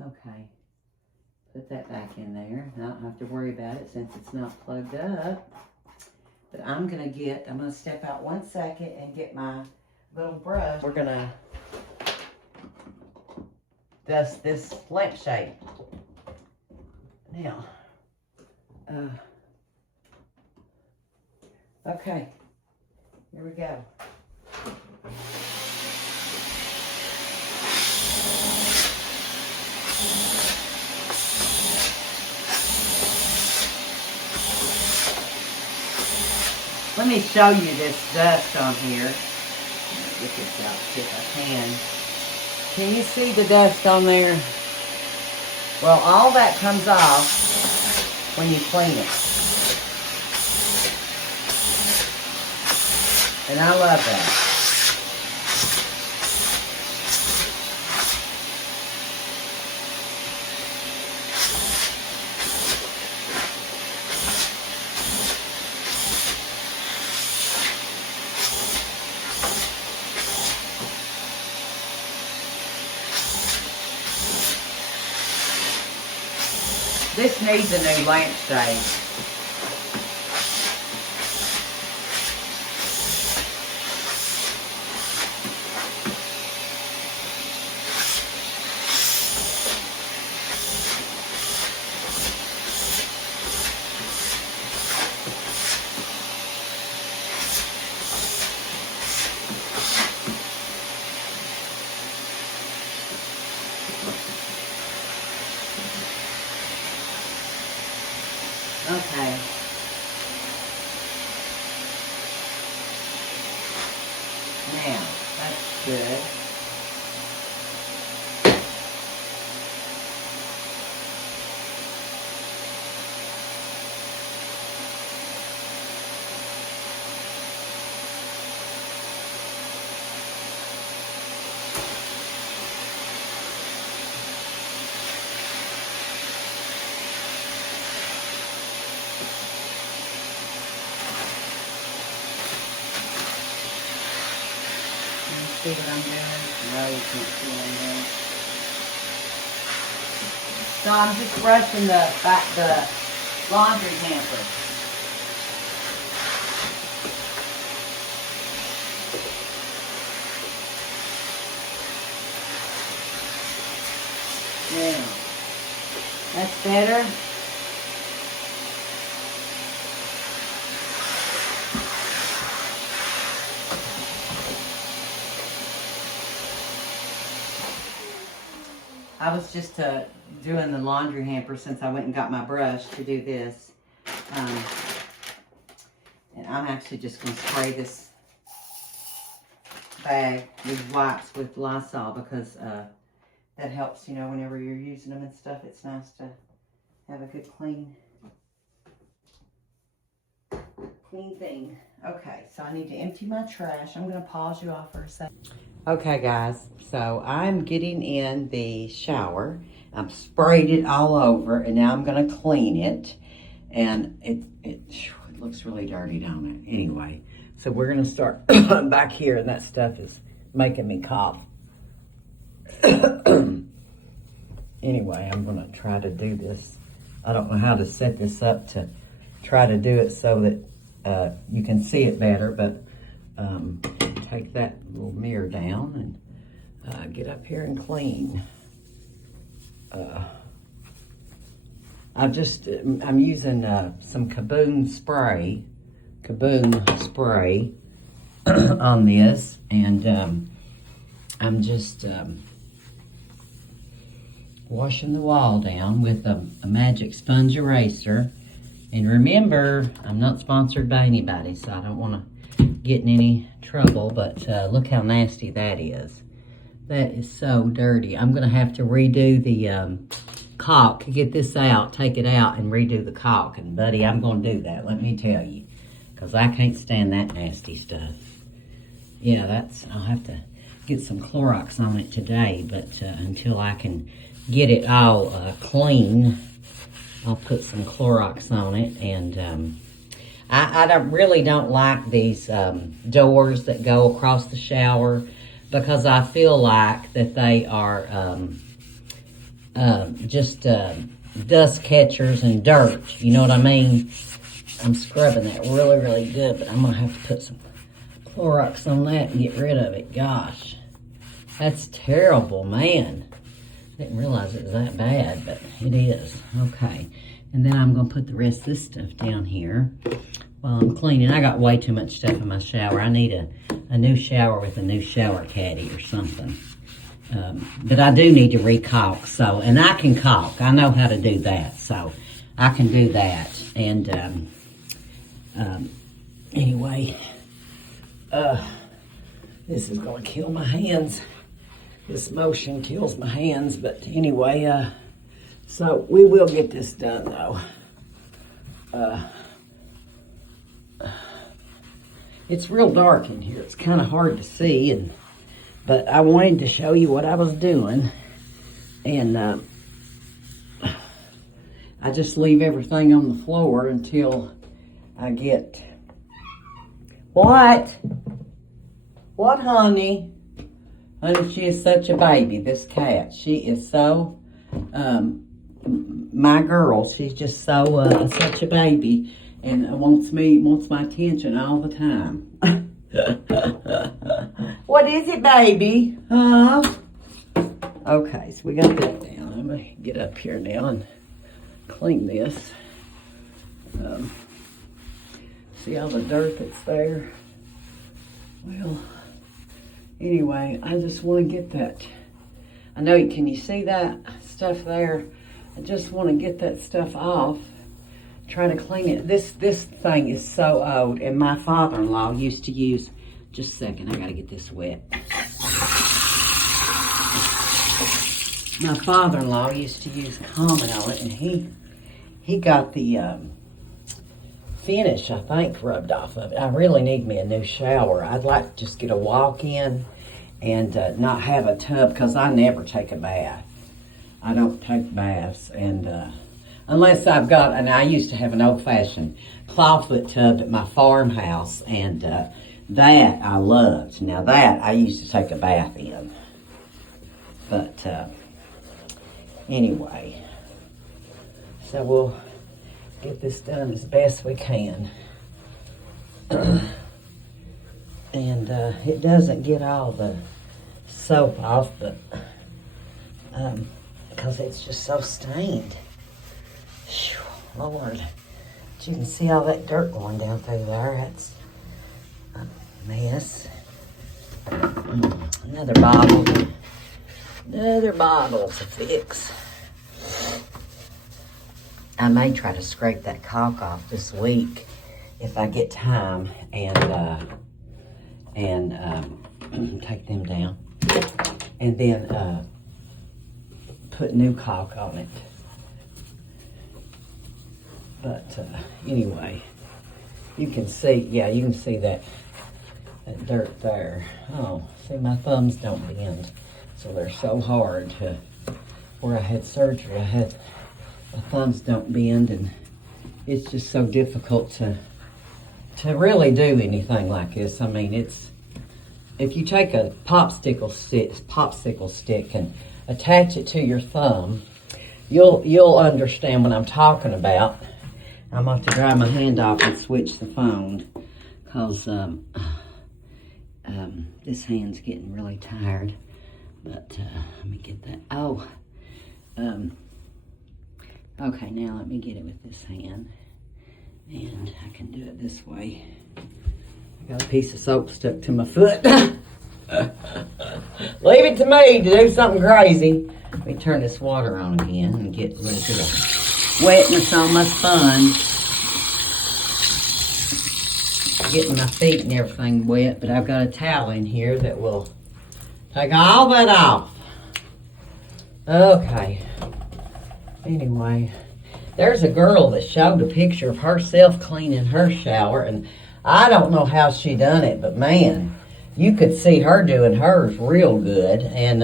Okay, put that back in there. I don't have to worry about it since it's not plugged up. But I'm gonna step out 1 second and get my little brush. We're gonna dust this lampshade. Now, okay, here we go. Let me show you this dust on here. Get this out if I can. Can you see the dust on there? Well, all that comes off when you clean it. And I love that. This needs a new lampshade. Okay. Now, that's good. see what I'm doing? No, you can't see anything. So I'm just brushing the laundry hamper. Yeah. That's better. I was just doing the laundry hamper since I went and got my brush to do this. And I'm actually just going to spray this bag with wipes with Lysol because that helps, you know, whenever you're using them and stuff. It's nice to have a good clean thing. Okay, so I need to empty my trash. I'm going to pause you off for a second. Okay, guys, so I'm getting in the shower. I've sprayed it all over, and now I'm going to clean it. And it looks really dirty, don't it? Anyway, so we're going to start back here, and that stuff is making me cough. Anyway, I'm going to try to do this. I don't know how to set this up to try to do it so that you can see it better, but take that little mirror down and get up here and clean. I'm using some Kaboom spray on this, and I'm just washing the wall down with a magic sponge eraser. And remember, I'm not sponsored by anybody, so I don't want to get in any trouble, but look how nasty that is. That is so dirty. I'm going to have to redo the caulk, get this out, take it out, and redo the caulk. And buddy, I'm going to do that, let me tell you, because I can't stand that nasty stuff. Yeah, I'll have to get some Clorox on it today, but until I can get it all clean, I'll put some Clorox on it. And I really don't like these doors that go across the shower, because I feel like that they are just dust catchers and dirt. You know what I mean? I'm scrubbing that really, really good, but I'm going to have to put some Clorox on that and get rid of it. Gosh, that's terrible, man. I didn't realize it was that bad, but it is. Okay, and then I'm going to put the rest of this stuff down here while I'm cleaning. I got way too much stuff in my shower. I need a new shower with a new shower caddy or something. But I do need to re-caulk, so, and I can caulk. I know how to do that, so I can do that. And anyway, this is going to kill my hands. This motion kills my hands, but anyway, so we will get this done, though. It's real dark in here. It's kind of hard to see, but I wanted to show you what I was doing, and I just leave everything on the floor until I get... What, honey? Honey, she is such a baby, this cat. She is so, my girl, she's just so, such a baby, and wants my attention all the time. What is it, baby? Huh? Okay, so we got that down. I'm going to get up here now and clean this. See all the dirt that's there? Well... Anyway, I just want to get that. I know, can you see that stuff there? I just want to get that stuff off. Try to clean it. This thing is so old, and my father-in-law used to use, just a second, I got to get this wet. My father-in-law used to use Common on it, and he got the finish, I think, rubbed off of it. I really need me a new shower. I'd like to just get a walk-in and not have a tub, because I never take a bath. I don't take baths, and unless I've got, and I used to have an old-fashioned clawfoot tub at my farmhouse, and That I loved. Now that I used to take a bath in. But anyway, so we'll get this done as best we can. And it doesn't get all the soap off, but because it's just so stained. Whew, Lord, but you can see all that dirt going down through there. That's a mess. Another bottle to fix. I may try to scrape that caulk off this week if I get time and take them down and then put new caulk on it. But anyway, you can see that dirt there. Oh, see, my thumbs don't bend, so they're so hard to. Where I had surgery, my thumbs don't bend, and it's just so difficult to really do anything like this. I mean, if you take a popsicle stick and attach it to your thumb, you'll understand what I'm talking about. I'm going to have to dry my hand off and switch the phone, because this hand's getting really tired. But let me get that. Oh, okay, now let me get it with this hand. And I can do it this way. I got a piece of soap stuck to my foot. Leave it to me to do something crazy. Let me turn this water on again and get rid of the wetness on my sponge. Getting my feet and everything wet, but I've got a towel in here that will take all that off. Okay. Anyway, there's a girl that showed a picture of herself cleaning her shower, and I don't know how she done it, but man, you could see her doing hers real good, and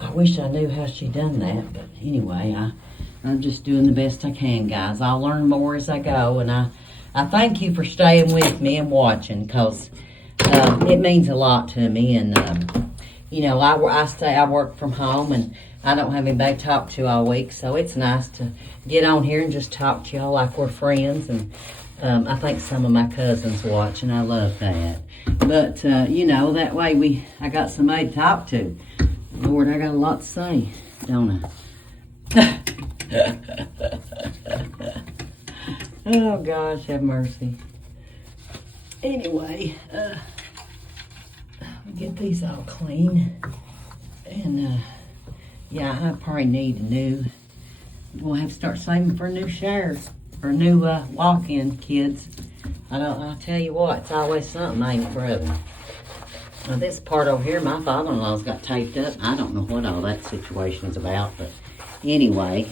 I wish I knew how she done that, but anyway, I'm just doing the best I can, guys. I'll learn more as I go, and I thank you for staying with me and watching, because it means a lot to me, and you know, I work from home, and I don't have anybody to talk to all week, so it's nice to get on here and just talk to y'all like we're friends. And I think some of my cousins watch, and I love that. But you know, that way I got somebody to talk to. Lord, I got a lot to say, don't I? Oh gosh, have mercy. Anyway, get these all clean, and yeah, I probably need a new. We'll have to start saving for new showers or new walk-in, kids. I'll tell you what, it's always something, ain't it, forever. Now this part over here, my father-in-law's got taped up. I don't know what all that situation's about, but anyway,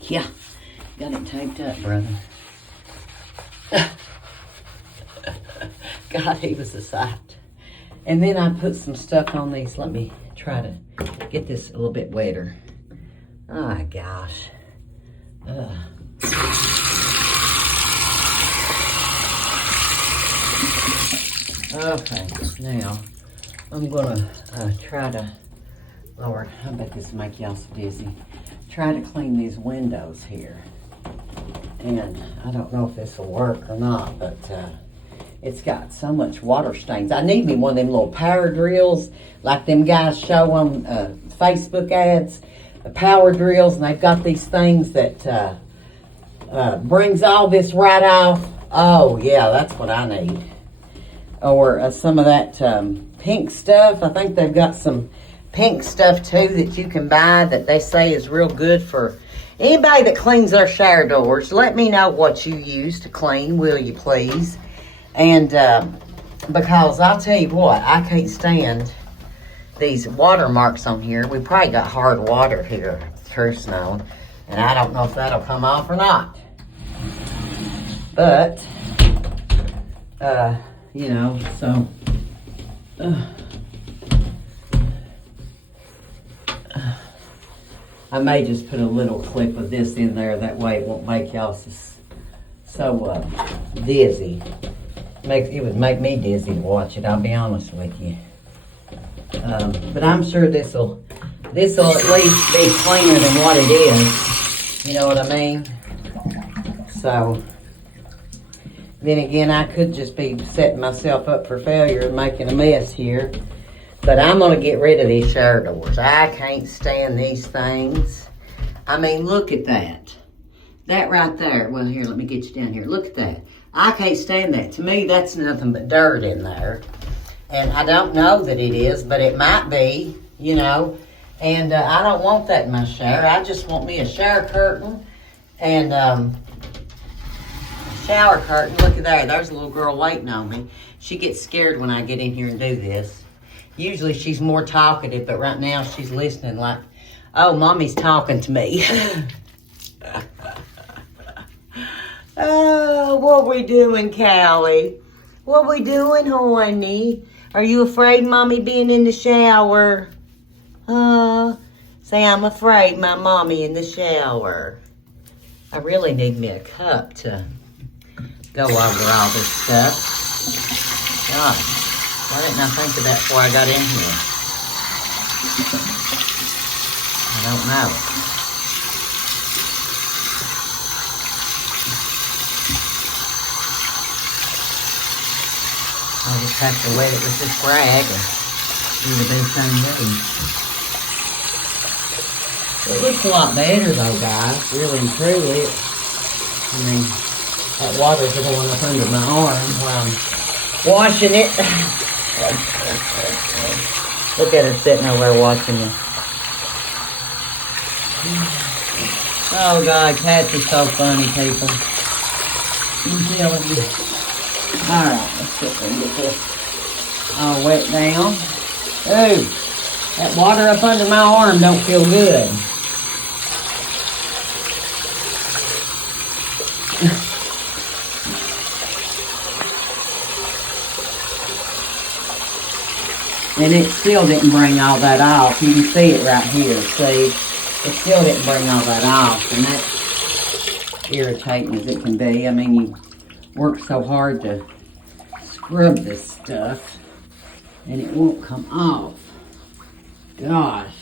yeah, got it taped up, brother. God, he was a sight. And then I put some stuff on these. Let me try to get this a little bit wetter. Oh, gosh. Okay, now I'm gonna try to, Lord, I bet this will make y'all so dizzy. Try to clean these windows here. And I don't know if this will work or not, but it's got so much water stains. I need me one of them little power drills, like them guys show on Facebook ads, the power drills, and they've got these things that brings all this right off. Oh, yeah, that's what I need. Or some of that pink stuff. I think they've got some pink stuff, too, that you can buy that they say is real good for anybody that cleans their shower doors. Let me know what you use to clean, will you please? And because I'll tell you what, I can't stand these watermarks on here. We probably got hard water here, truth's known, and I don't know if that'll come off or not. But, you know, so, I may just put a little clip of this in there. That way it won't make y'all so dizzy. It would make me dizzy to watch it, I'll be honest with you. But I'm sure this'll at least be cleaner than what it is. You know what I mean? So, then again, I could just be setting myself up for failure and making a mess here. But I'm going to get rid of these shower doors. I can't stand these things. I mean, look at that. That right there. Well, here, let me get you down here. Look at that. I can't stand that. To me, that's nothing but dirt in there. And I don't know that it is, but it might be, you know. And I don't want that in my shower. I just want me a shower curtain and a shower curtain. Look at there. There's a little girl waiting on me. She gets scared when I get in here and do this. Usually she's more talkative, but right now she's listening like, oh, Mommy's talking to me. Oh, what we doing, Callie? What we doing, honey? Are you afraid Mommy being in the shower? Say, I'm afraid my Mommy in the shower. I really need me a cup to go over all this stuff. Gosh. Why didn't I think of that before I got in here? I don't know. I'll just have to wet it with this rag and do the best I can do. It looks a lot better though, guys. Really and truly. I mean, that water's going up under my arm while I'm washing it. Look at her sitting over there watching me. Oh God, cats are so funny, people. I'm telling you. Alright, let's see if we can get this all wet down. Ooh, that water up under my arm don't feel good. And it still didn't bring all that off. You can see it right here, see? It still didn't bring all that off. And that's irritating as it can be. I mean, you work so hard to scrub this stuff, and it won't come off. Gosh.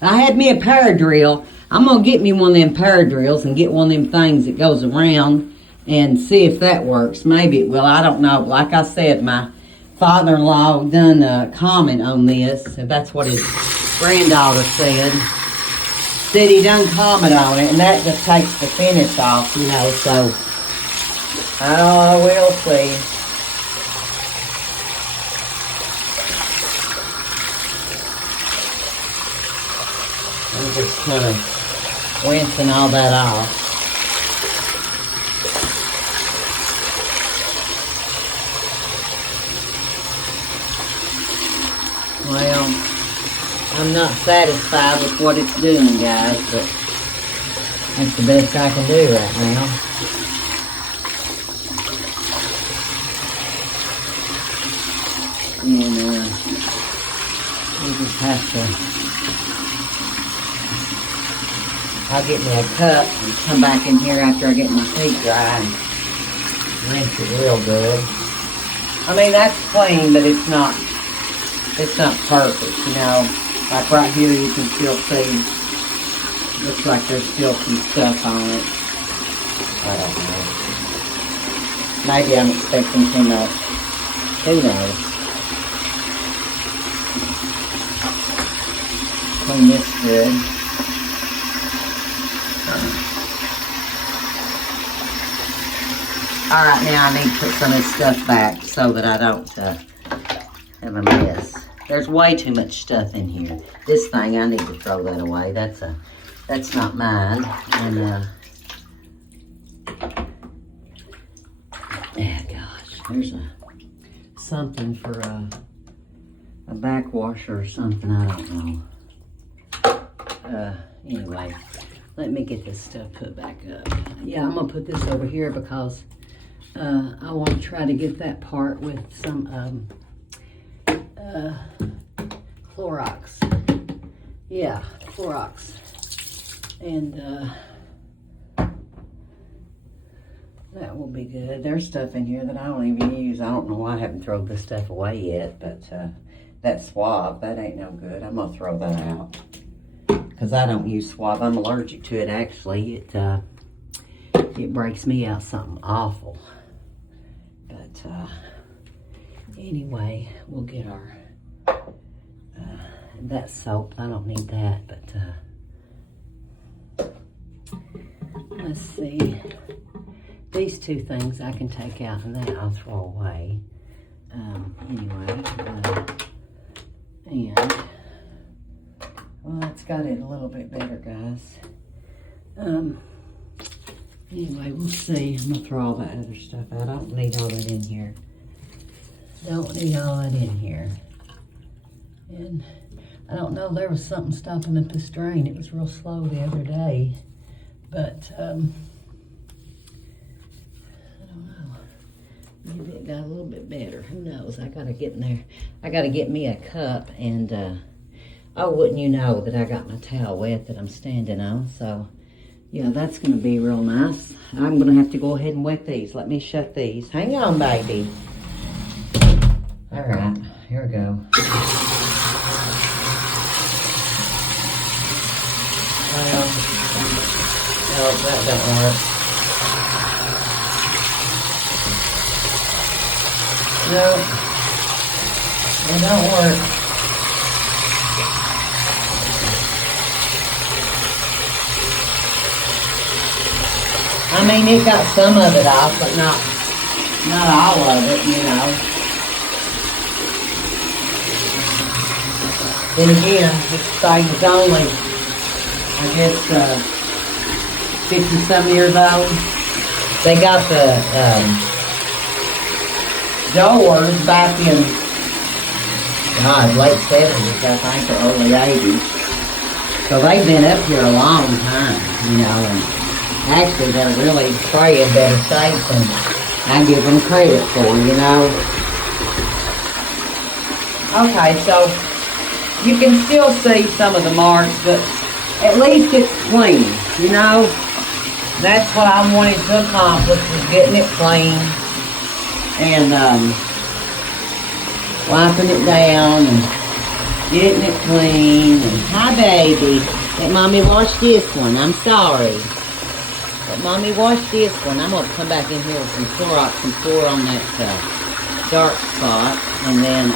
I had me a power drill. I'm going to get me one of them power drills and get one of them things that goes around and see if that works. Maybe it will. I don't know. Like I said, my father-in-law done a comment on this, and that's what his granddaughter said. Said he done comment on it, and that just takes the finish off, you know, so I will see. I'm just kind of rinsing all that off. Well, I'm not satisfied with what it's doing, guys, but that's the best I can do right now. And we just have to, I'll get me a cup and come back in here after I get my feet dry and rinse it real good. I mean, that's clean, but it's not perfect, you know. Like right here, you can still see, looks like there's still some stuff on it. I don't know. Maybe I'm expecting too much. Who knows? Clean this good. Alright, now I need to put some of this stuff back so that I don't have a mess. There's way too much stuff in here. This thing, I need to throw that away. That's not mine. And yeah, gosh, there's something for a backwasher or something. I don't know. Anyway, let me get this stuff put back up. Yeah, I'm gonna put this over here because I want to try to get that part with some Clorox. Yeah, Clorox. And That will be good. There's stuff in here that I don't even use. I don't know why I haven't thrown this stuff away yet, but that swab, that ain't no good. I'm gonna throw that out because I don't use swab. I'm allergic to it. Actually, it breaks me out something awful. But anyway, we'll get our that soap. I don't need that, but let's see. These two things I can take out and that I'll throw away. Anyway, and well, it's got it a little bit better, guys. Anyway, we'll see. I'm gonna throw all that other stuff out. I don't need all that in here. Don't need all that in here. And I don't know, there was something stopping up this drain. It was real slow the other day, but I don't know. Maybe it got a little bit better. Who knows? I gotta get in there. I gotta get me a cup and oh, wouldn't you know that I got my towel wet that I'm standing on. So yeah, that's gonna be real nice. I'm gonna have to go ahead and wet these. Let me shut these. Hang on, baby. All right, here we go. No, that don't work. No, it don't work. I mean, it got some of it off, but not all of it, you know. Then again, this thing is only, I guess, 50-some years old. They got the doors back in, God, late 70s, I think, or early 80s. So they've been up here a long time, you know, and actually they're really probably in better shape than I give them credit for, you know. Okay, so you can still see some of the marks, but at least it's clean, you know. That's what I wanted to accomplish, was getting it clean and wiping it down and getting it clean. And hi, baby. Let mommy wash this one. I'm sorry. Let mommy wash this one. I'm gonna come back in here with some Clorox and pour on that dark spot, and then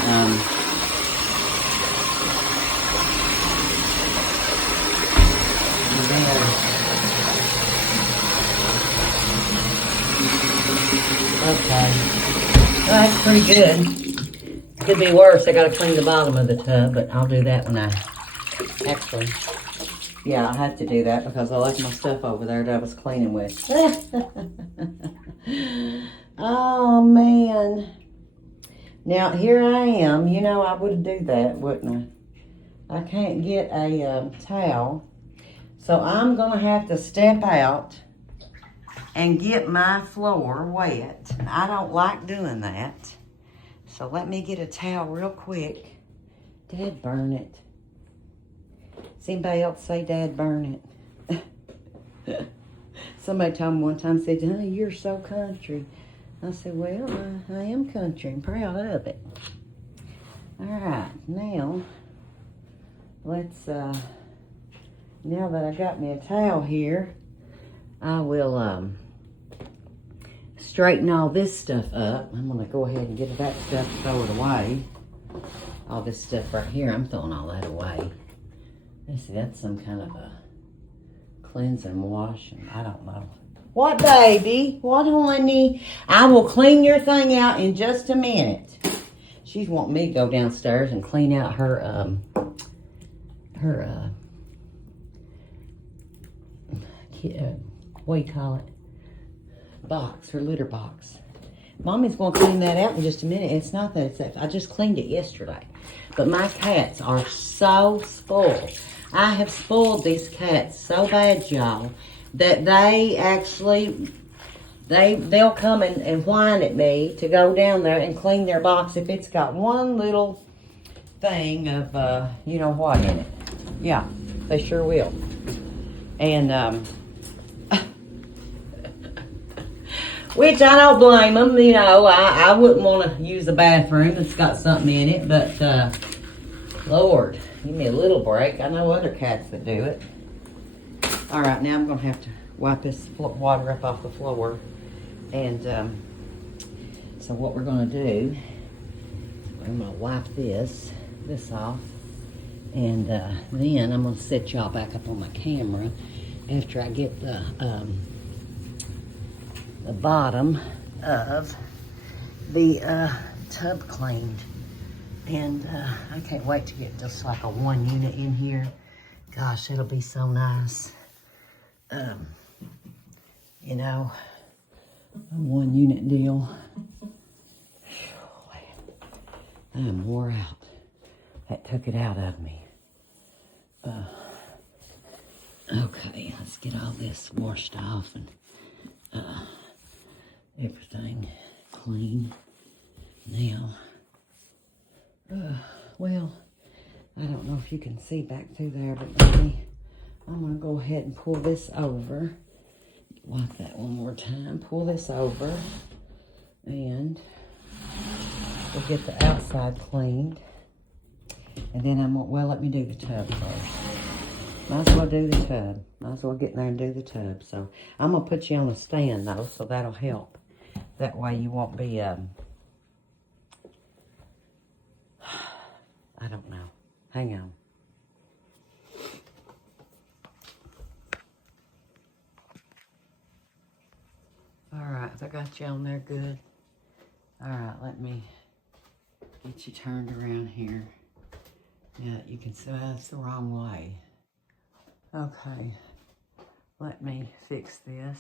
okay. Well, that's pretty good. Could be worse. I gotta clean the bottom of the tub, but I'll do that when I actually, yeah, I have to do that because I left my stuff over there that I was cleaning with. Oh man. Now here I am. You know I would do that, wouldn't I? I can't get a towel. So I'm gonna have to step out and get my floor wet. I don't like doing that. So let me get a towel real quick. Dad, burn it. Does anybody else say Dad, burn it? Somebody told me one time, said, honey, you're so country. I said, well, I am country and proud of it. All right, now, let's, now that I got me a towel here, I will straighten all this stuff up. I'm gonna go ahead and get that stuff, throw it away. All this stuff right here, I'm throwing all that away. Let's see, that's some kind of a cleanse and wash, and I don't know. What, baby? What, honey? I will clean your thing out in just a minute. She's wanting me to go downstairs and clean out her, what do you call it? Box, her litter box. Mommy's going to clean that out in just a minute. It's not that it's, I just cleaned it yesterday. But my cats are so spoiled. I have spoiled these cats so bad, y'all, that they actually, they'll come and whine at me to go down there and clean their box if it's got one little thing of, you know what in it. Yeah, they sure will. And, Which I don't blame them, you know. I wouldn't want to use a bathroom that's got something in it, but Lord, give me a little break. I know other cats that do it. All right, now I'm gonna have to wipe this water up off the floor, and so what we're gonna do, I'm gonna wipe this off, and then I'm gonna set y'all back up on my camera after I get the bottom of the tub cleaned. And I can't wait to get just like a 1 unit in here. Gosh, it'll be so nice. You know, a 1 unit deal. I'm wore out. That took it out of me. Okay, let's get all this washed off and everything clean. Now, well, I don't know if you can see back through there, but I'm going to go ahead and pull this over. Wipe that one more time. Pull this over. And we'll get the outside cleaned. And then well, let me do the tub first. Might as well do the tub. Might as well get in there and do the tub. So I'm going to put you on a stand, though, so that'll help. That way you won't be, I don't know. Hang on. All right, I got you on there good. All right, let me get you turned around here. Yeah, you can see that's the wrong way. Okay, let me fix this.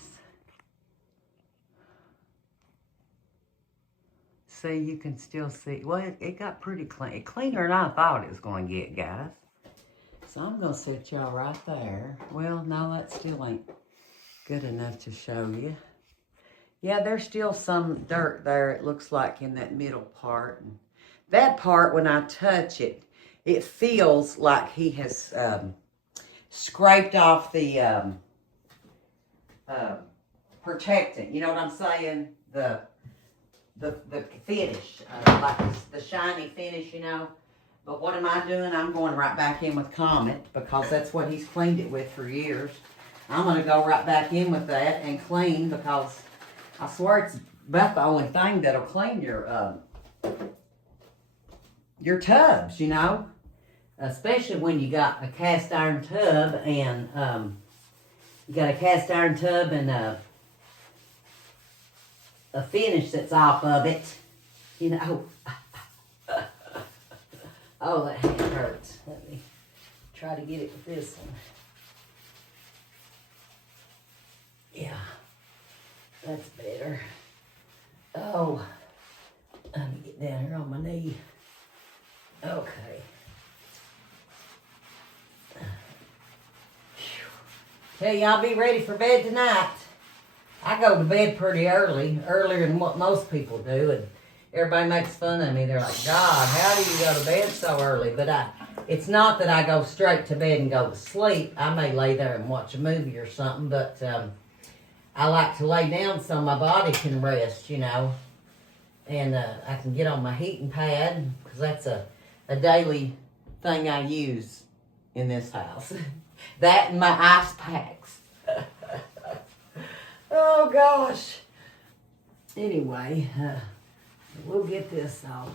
See, you can still see. Well, it got pretty clean. Cleaner than I thought it was going to get, guys. So I'm going to set y'all right there. Well, no, that still ain't good enough to show you. Yeah, there's still some dirt there, it looks like, in that middle part. And that part, when I touch it, it feels like he has scraped off the protectant. You know what I'm saying? The finish, like the shiny finish, you know. But what am I doing? I'm going right back in with Comet, because that's what he's cleaned it with for years. I'm going to go right back in with that and clean, because I swear it's about the only thing that'll clean your tubs, you know. Especially when you got a cast iron tub and a finish that's off of it, you know. Oh, that hand hurts. Let me try to get it with this one. Yeah, that's better. Oh, let me get down here on my knee. Okay. Tell y'all, be ready for bed tonight. I go to bed pretty early, earlier than what most people do, and everybody makes fun of me. They're like, God, how do you go to bed so early? But it's not that I go straight to bed and go to sleep. I may lay there and watch a movie or something, but I like to lay down so my body can rest, you know, and I can get on my heating pad, because that's a daily thing I use in this house. That and my ice packs. Oh, gosh. Anyway, we'll get this all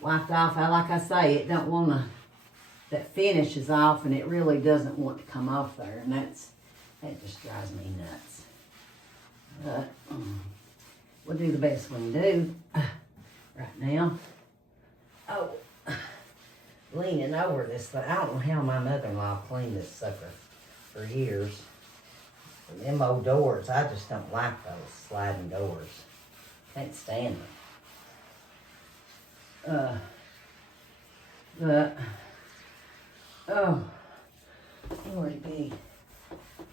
wiped off. Like I say, it don't want to, that finish is off, and it really doesn't want to come off there, and that just drives me nuts. But we'll do the best we can do right now. Oh, leaning over this thing. I don't know how my mother-in-law cleaned this sucker for years. Them old doors, I just don't like those sliding doors. Can't stand them. But, oh, Lordy be.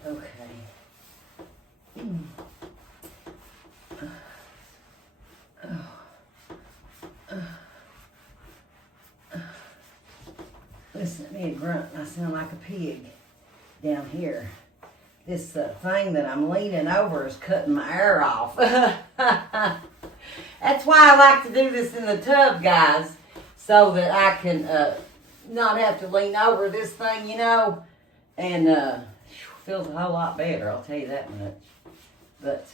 Okay. Listen to me grunt, I sound like a pig down here. This thing that I'm leaning over is cutting my air off. That's why I like to do this in the tub, guys, so that I can not have to lean over this thing, you know, and feels a whole lot better, I'll tell you that much. But,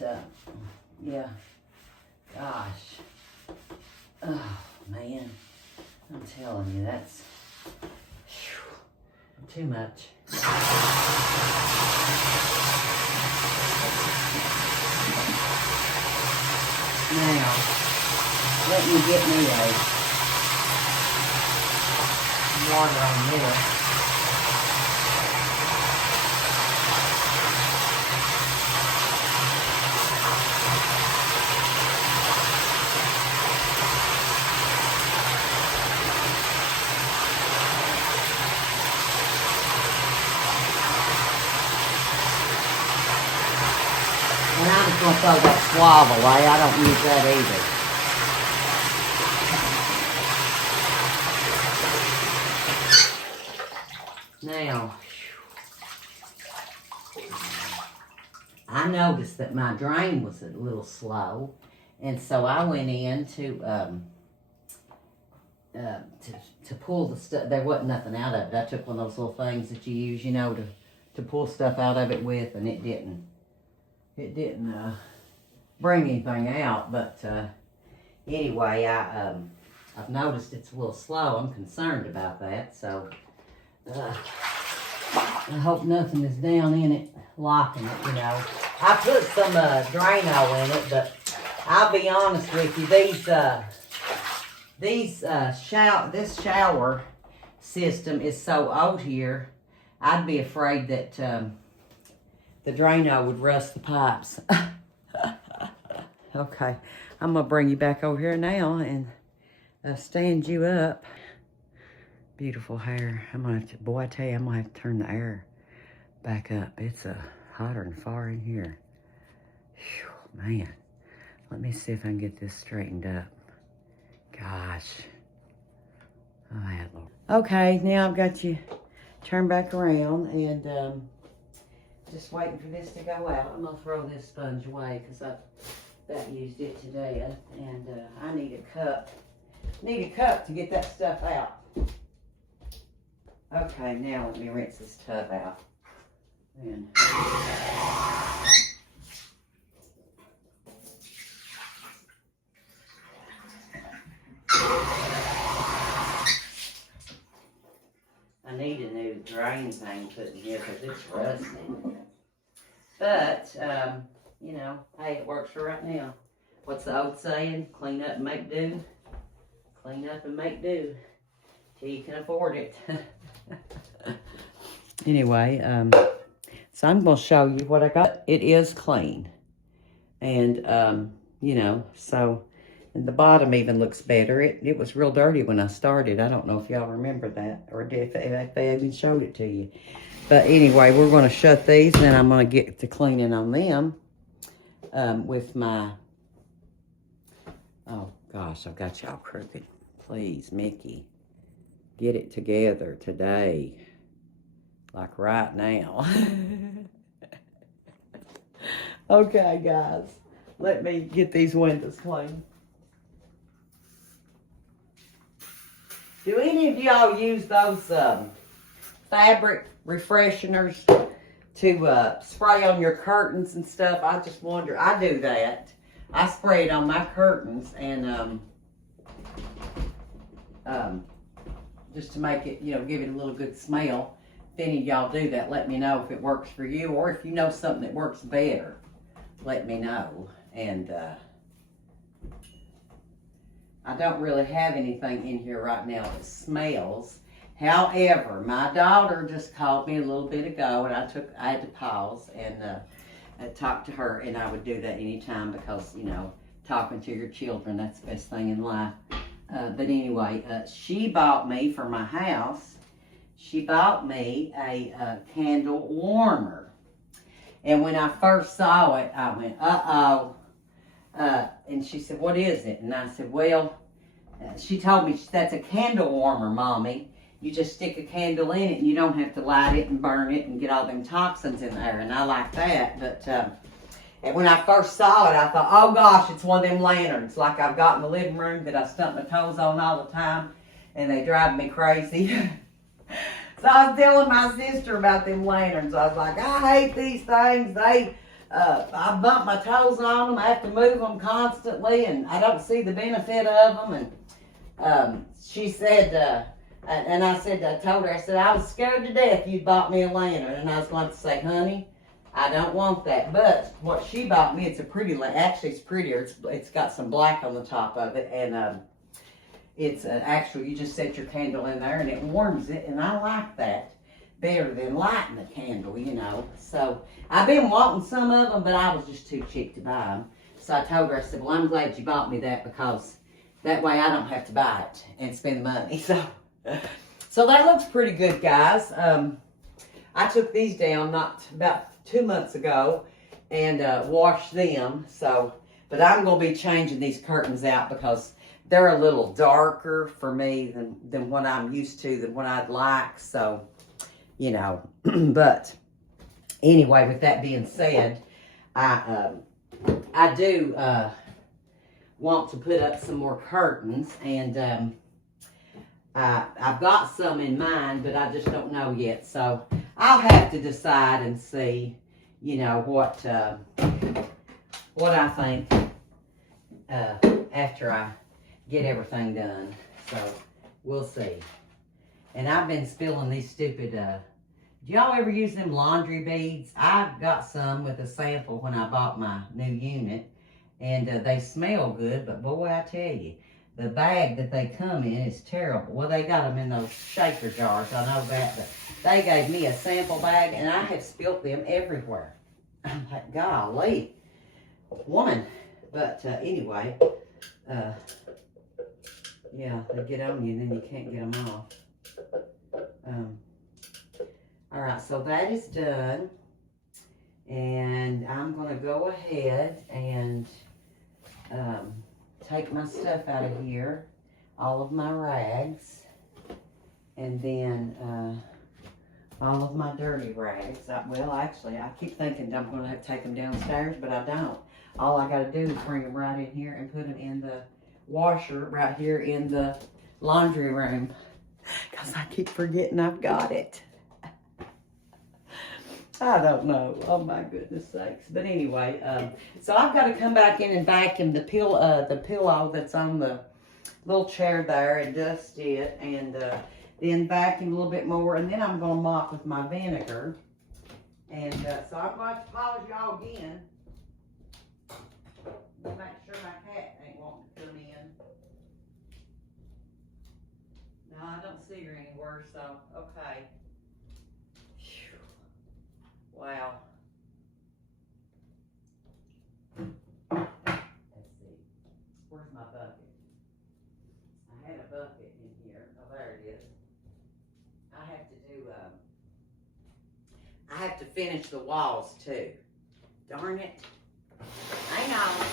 yeah, gosh, oh, man, I'm telling you, that's too much. Now, let me get me a water on this. And I'm just going to throw that swab away. I don't use that either. Now, I noticed that my drain was a little slow, and so I went in to pull the stuff. There wasn't nothing out of it. I took one of those little things that you use, you know, to pull stuff out of it with, and it didn't bring anything out. But anyway, I've noticed it's a little slow. I'm concerned about that, so I hope nothing is down in it, locking it, you know. I put some Drano in it, but I'll be honest with you, this shower system is so old here, I'd be afraid that the Drano would rust the pipes. Okay, I'm gonna bring you back over here now and stand you up. Beautiful hair. I'm gonna have to, boy, I tell you, I'm gonna have to turn the air back up. It's hotter than far in here. Whew, man, let me see if I can get this straightened up. Gosh. Oh, Lord. Okay, now I've got you turned back around and just waiting for this to go out. I'm gonna throw this sponge away because I've about used it to death, and I need a cup. Need a cup to get that stuff out. Okay, now let me rinse this tub out. And I need a new drain thing put in here because it's rusty. But, you know, hey, it works for right now. What's the old saying? Clean up and make do. Clean up and make do till you can afford it. Anyway, so I'm going to show you what I got. It is clean. And, you know, so and the bottom even looks better. It was real dirty when I started. I don't know if y'all remember that or if they even showed it to you. But anyway, we're going to shut these and then I'm going to get to cleaning on them with my, oh gosh, I've got y'all crooked. Please, Mikki, get it together today. Like right now. Okay, guys. Let me get these windows clean. Do any of y'all use those fabric refresheners to spray on your curtains and stuff? I just wonder. I do that. I spray it on my curtains and just to make it, you know, give it a little good smell. If any of y'all do that, let me know if it works for you, or if you know something that works better, let me know. And I don't really have anything in here right now that smells. However, my daughter just called me a little bit ago, and I had to pause and talk to her, and I would do that anytime because, you know, talking to your children, that's the best thing in life. But anyway, she bought me for my house, she bought me a candle warmer. And when I first saw it, I went, uh-oh. And she said, what is it? And I said, well, she told me, that's a candle warmer, Mommy. You just stick a candle in it and you don't have to light it and burn it and get all them toxins in there. And I like that. But And when I first saw it, I thought, oh gosh, it's one of them lanterns like I've got in the living room that I stump my toes on all the time, and they drive me crazy. So I was telling my sister about them lanterns. I was like, I hate these things. I bump my toes on them. I have to move them constantly, and I don't see the benefit of them. And she said, and I told her, I said, I was scared to death you'd bought me a lantern. And I was going to say, honey, I don't want that. But what she bought me, it's a pretty, actually it's prettier. It's got some black on the top of it. And it's actually, you just set your candle in there and it warms it. And I like that better than lighting the candle, you know. So I've been wanting some of them, but I was just too cheap to buy them. So I told her, I said, well, I'm glad you bought me that because that way I don't have to buy it and spend money. So that looks pretty good, guys. I took these down about 2 months ago and washed them. But I'm going to be changing these curtains out because they're a little darker for me than what I'm used to, than what I'd like. So, you know, but anyway, with that being said, I do want to put up some more curtains, and I've got some in mind, but I just don't know yet. So I'll have to decide and see, you know, what I think after I get everything done. So we'll see. And I've been spilling these stupid, do y'all ever use them laundry beads? I got some with a sample when I bought my new unit, and they smell good, but boy, I tell you, the bag that they come in is terrible. Well, they got them in those shaker jars, I know that, but they gave me a sample bag, and I have spilt them everywhere. I'm like, golly, woman. But anyway, yeah, they get on you, and then you can't get them off. All right, so that is done, and I'm going to go ahead and take my stuff out of here, all of my rags, and then all of my dirty rags. Well, actually, I keep thinking I'm going to have to take them downstairs, but I don't. All I got to do is bring them right in here and put them in the washer right here in the laundry room, because I keep forgetting I've got it. I don't know. Oh my goodness sakes. But anyway, so I've got to come back in and vacuum the pillow that's on the little chair there and dust it, and then vacuum a little bit more, and then I'm going to mop with my vinegar. And so I'm going to pause y'all again. Make sure my cat ain't wanting to come in. No, I don't see her anywhere, so okay. Whew. Wow. Let's see. Where's my bucket? I had a bucket in here. Oh, there it is. I have to finish the walls too. Darn it. Hang on.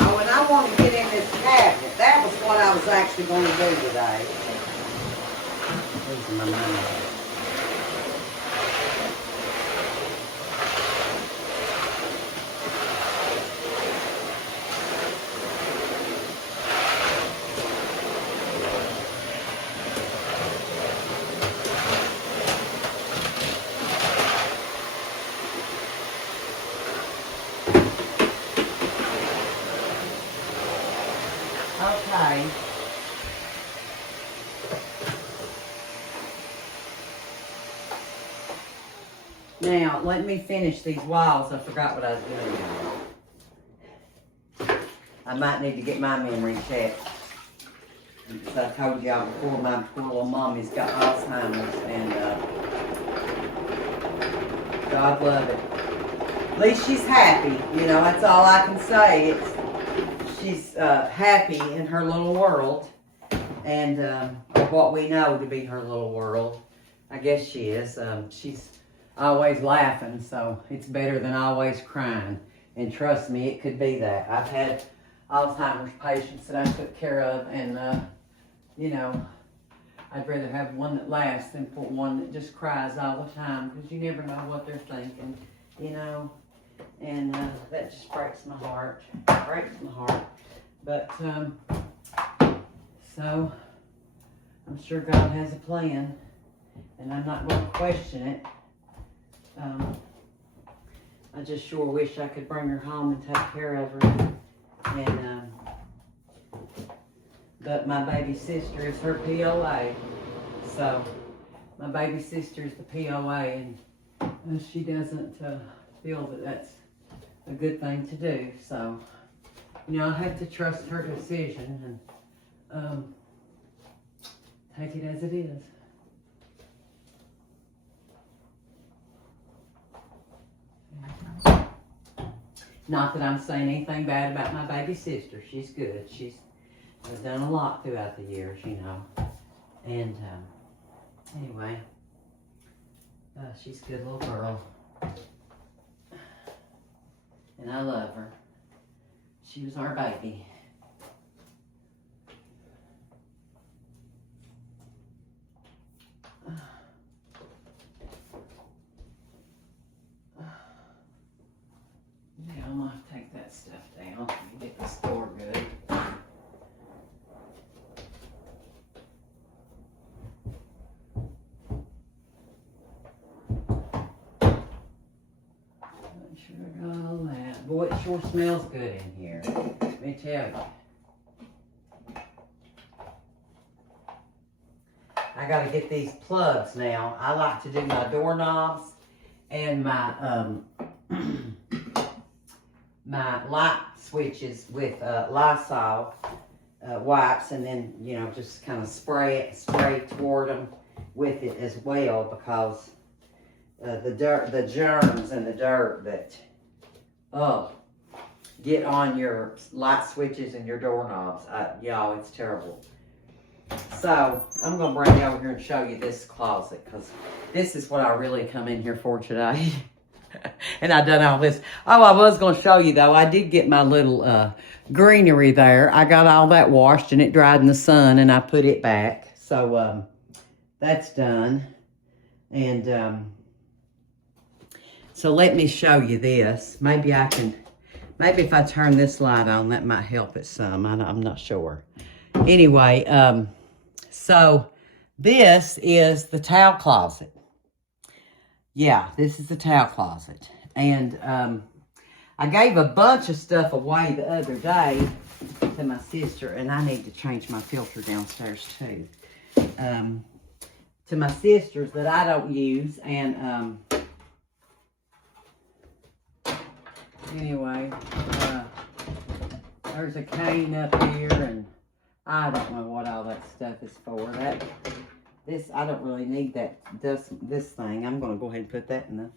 Oh, and I want to get in this cabinet. That was what I was actually going to do today. These are my money. Okay. Now, let me finish these walls. I forgot what I was doing. I might need to get my memory checked. As I told y'all before, my poor little mommy's got Alzheimer's, and God love it. At least she's happy. You know, that's all I can say. She's happy in her little world, and what we know to be her little world. I guess she is. She's always laughing, so it's better than always crying. And trust me, it could be that. I've had Alzheimer's patients that I took care of, and you know, I'd rather have one that lasts than for one that just cries all the time, because you never know what they're thinking, you know. And that just breaks my heart. Breaks my heart. But so I'm sure God has a plan, and I'm not going to question it. I just sure wish I could bring her home and take care of her. And but my baby sister is her POA. So my baby sister is the POA, and she doesn't feel that that's a good thing to do. So, you know, I have to trust her decision and take it as it is. Not that I'm saying anything bad about my baby sister. She's good. She's done a lot throughout the years, you know. And anyway, she's a good little girl. And I love her. She was our baby. Yeah, I'm gonna have to take that stuff down and get the store good. Make sure I got all that. Boy, it sure smells good in here. Let me tell you. I gotta get these plugs now. I like to do my doorknobs and my my light switches with Lysol wipes, and then, you know, just kind of spray toward them with it as well, because the germs and the dirt that get on your light switches and your doorknobs, y'all, it's terrible. So I'm gonna bring you over here and show you this closet, because this is what I really come in here for today. And I done all this. Oh, I was going to show you, though. I did get my little greenery there. I got all that washed, and it dried in the sun, and I put it back. So that's done. And so let me show you this. Maybe if I turn this light on, that might help it some. I'm not sure. Anyway, so this is the towel closet. Yeah, this is the towel closet. And I gave a bunch of stuff away the other day to my sister, and I need to change my filter downstairs too. To my sisters that I don't use, and anyway, there's a cane up here, and I don't know what all that stuff is for. I don't really need this thing. I'm going to go ahead and put that in the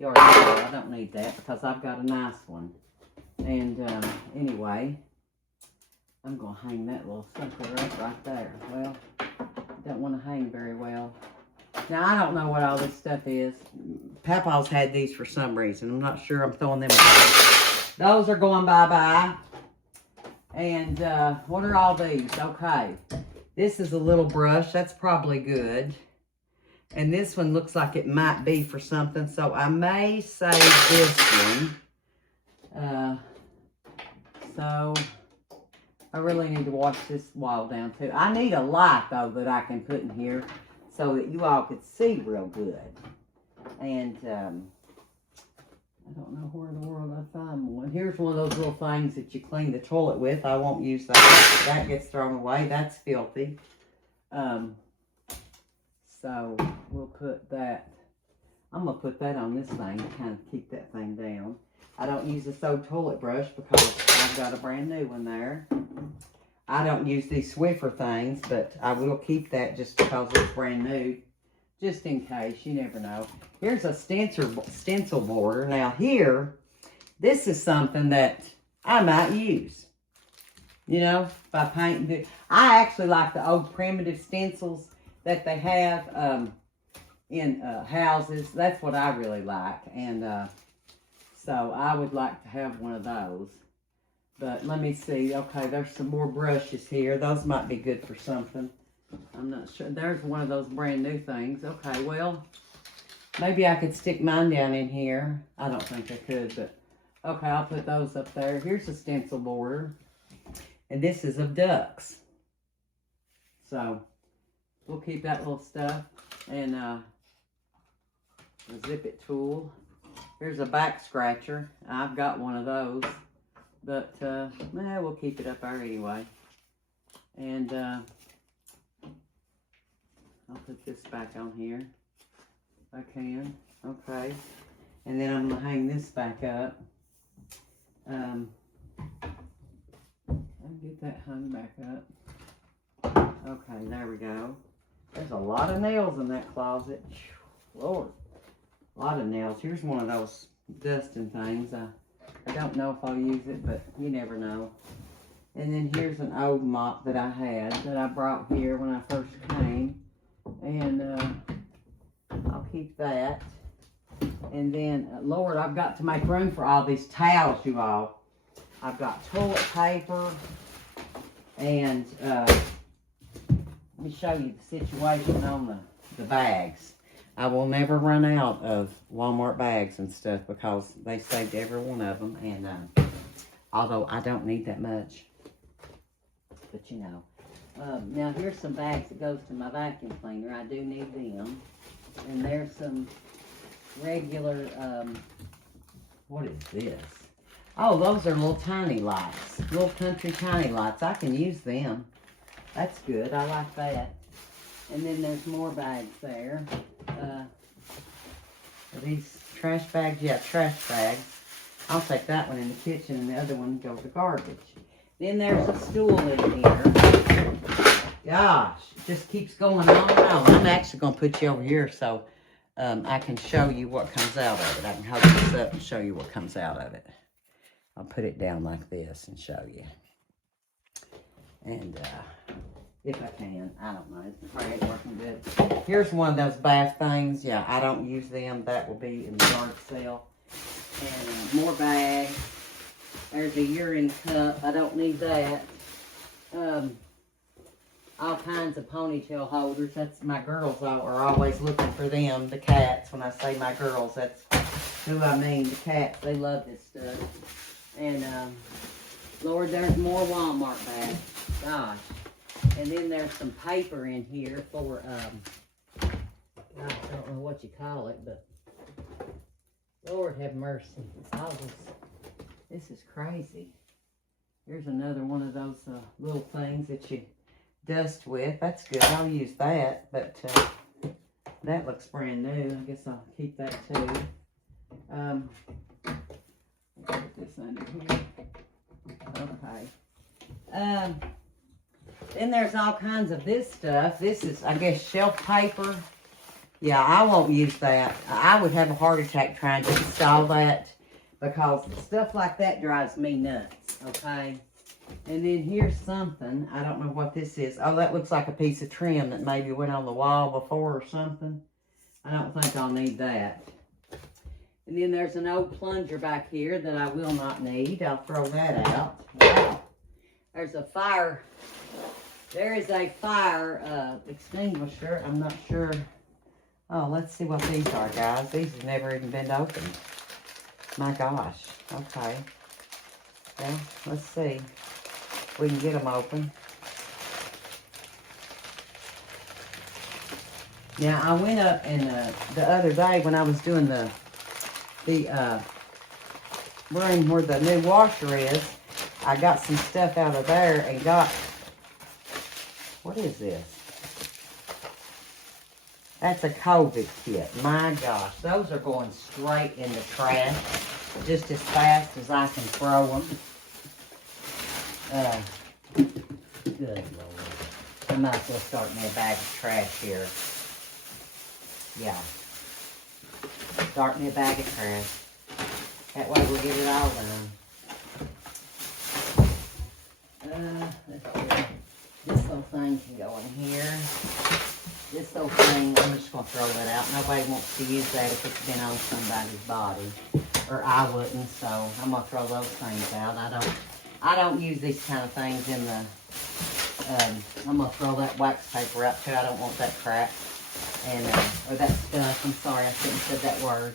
yard. I don't need that because I've got a nice one. And anyway, I'm going to hang that little sucker up right there. Well, don't want to hang very well. Now, I don't know what all this stuff is. Papa's had these for some reason. I'm not sure. I'm throwing them away. Those are going bye-bye. And what are all these? Okay. This is a little brush. That's probably good. And this one looks like it might be for something. So I may save this one. So I really need to wash this wall down too. I need a light, though, that I can put in here so that you all could see real good. And I don't know where in the world I find one. Here's one of those little things that you clean the toilet with. I won't use that. That gets thrown away. That's filthy. So we'll put that. I'm going to put that on this thing to kind of keep that thing down. I don't use this old toilet brush because I've got a brand new one there. I don't use these Swiffer things, but I will keep that just because it's brand new. Just in case, you never know. Here's a stencil border. Now here, this is something that I might use. You know, by painting. I actually like the old primitive stencils that they have in houses. That's what I really like. And so I would like to have one of those. But let me see. Okay, there's some more brushes here. Those might be good for something. I'm not sure. There's one of those brand new things. Okay, well, maybe I could stick mine down in here. I don't think I could, but okay, I'll put those up there. Here's a stencil border. And this is of ducks. So, we'll keep that little stuff. And a zip it tool. Here's a back scratcher. I've got one of those. But, we'll keep it up there anyway. And, I'll put this back on here. If I can. Okay. And then I'm going to hang this back up. I'll get that hung back up. Okay, there we go. There's a lot of nails in that closet. Lord. A lot of nails. Here's one of those dusting things. I don't know if I'll use it, but you never know. And then here's an old mop that I had that I brought here when I first came. And I'll keep that. And then, Lord, I've got to make room for all these towels, you all. I've got toilet paper. And let me show you the situation on the bags. I will never run out of Walmart bags and stuff because they saved every one of them. And although I don't need that much. But you know. Now here's some bags that goes to my vacuum cleaner. I do need them. And there's some regular, what is this? Oh, those are little tiny lights. Little country tiny lights. I can use them. That's good. I like that. And then there's more bags there. Are these trash bags? Yeah, trash bags. I'll take that one in the kitchen and the other one goes to garbage. Then there's a stool in here. Gosh, it just keeps going on and on. I'm actually going to put you over here so I can show you what comes out of it. I can hold this up and show you what comes out of it. I'll put it down like this and show you. And if I can, I don't know. It's probably ain't working good. Here's one of those bath things. Yeah, I don't use them. That will be in the yard sale. And more bags. There's a urine cup. I don't need that. All kinds of ponytail holders. That's my girls are always looking for them. The cats. When I say my girls, that's who I mean. The cats. They love this stuff. And Lord, there's more Walmart bags. Gosh. And then there's some paper in here for I don't know what you call it, but Lord have mercy. This is crazy. Here's another one of those little things that you dust with. That's good. I'll use that, but that looks brand new. I guess I'll keep that too. Put this under here. Okay. Then there's all kinds of this stuff. This is, I guess, shelf paper. Yeah, I won't use that. I would have a heart attack trying to install that because stuff like that drives me nuts, okay? And then here's something. I don't know what this is. Oh, that looks like a piece of trim that maybe went on the wall before or something. I don't think I'll need that. And then there's an old plunger back here that I will not need. I'll throw that out. Wow. There's a fire. There is a fire extinguisher. I'm not sure. Oh, let's see what these are, guys. These have never even been opened. My gosh. Okay. Well, let's see if we can get them open. Now, I went up and the other day when I was doing the room where the new washer is, I got some stuff out of there and got, what is this? That's a COVID kit. My gosh, those are going straight in the trash just as fast as I can throw them. Good Lord. I might as well start me a bag of trash here. Yeah. Start me a bag of trash. That way we'll get it all done. Let's see. This little thing can go in here. This little thing, I'm just going to throw that out. Nobody wants to use that if it's been on somebody's body. Or I wouldn't, so I'm going to throw those things out. I don't use these kind of things in the I'm gonna throw that wax paper out too. I don't want that crap. And, or that stuff. I'm sorry, I shouldn't have said that word.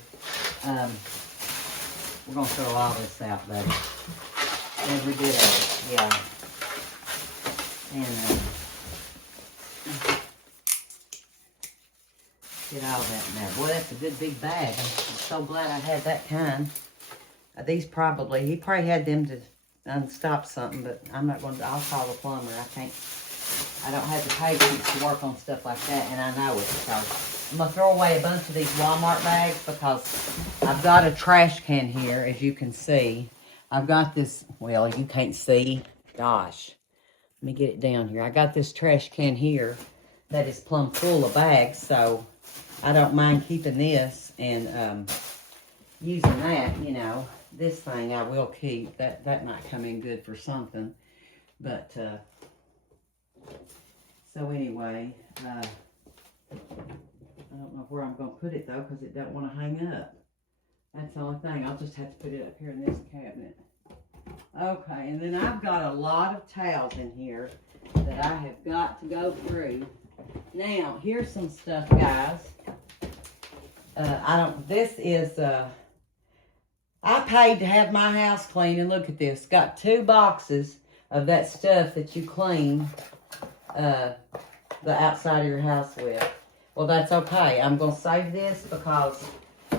We're gonna throw all this out, baby. Every bit of it, yeah. And, get all that in there. Boy, that's a good big bag. I'm so glad I had that kind. These probably, he probably had them to unstop something, but I'm not going to, I'll call the plumber. I don't have the patience to work on stuff like that, and I know it. So I'm going to throw away a bunch of these Walmart bags because I've got a trash can here, as you can see. I've got this, well, you can't see. Gosh. Let me get it down here. I got this trash can here that is plumb full of bags, so I don't mind keeping this and using that, you know. This thing I will keep. That might come in good for something. But, so anyway, I don't know where I'm going to put it, though, because it don't want to hang up. That's the only thing. I'll just have to put it up here in this cabinet. Okay, and then I've got a lot of towels in here that I have got to go through. Now, here's some stuff, guys. This is, I paid to have my house clean, and look at this. Got 2 boxes of that stuff that you clean the outside of your house with. Well, that's okay. I'm going to save this because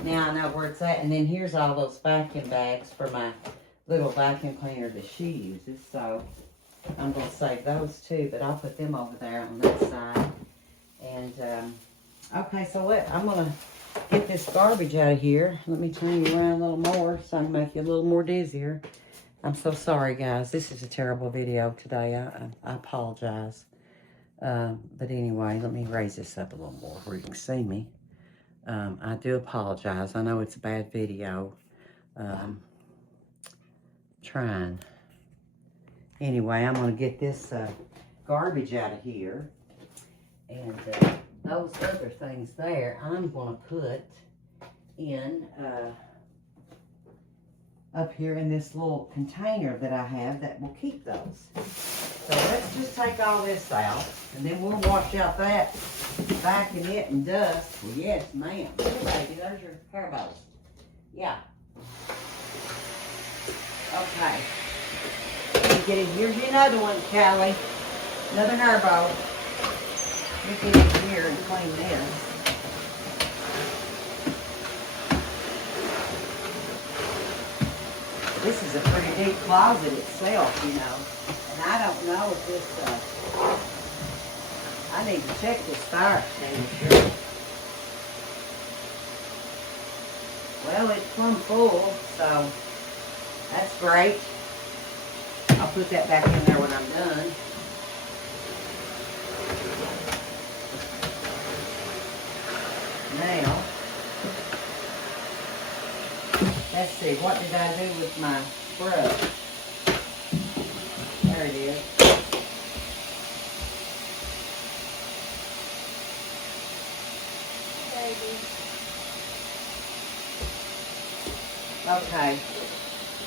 now I know where it's at. And then here's all those vacuum bags for my little vacuum cleaner that she uses. So I'm going to save those too, but I'll put them over there on that side. And, okay, so I'm going to get this garbage out of here. Let me turn you around a little more so I can make you a little more dizzier. I'm so sorry, guys. This is a terrible video today. I apologize. But anyway, let me raise this up a little more where you can see me. I do apologize. I know it's a bad video. Trying. Anyway, I'm going to get this garbage out of here. And those other things there, I'm going to put in up here in this little container that I have that will keep those. So let's just take all this out, and then we'll wash out that, vacuum it and dust. Well, yes, ma'am. Here, baby, there's your hair bows. Yeah. Okay. Here's another one, Callie. Another hair bow. You get in here and clean this. This is a pretty deep closet itself, you know. And I don't know if this, I need to check this fire extinguisher. Well, it's plumb full, so that's great. I'll put that back in there when I'm done. Now, let's see, what did I do with my brush? There it is. Okay,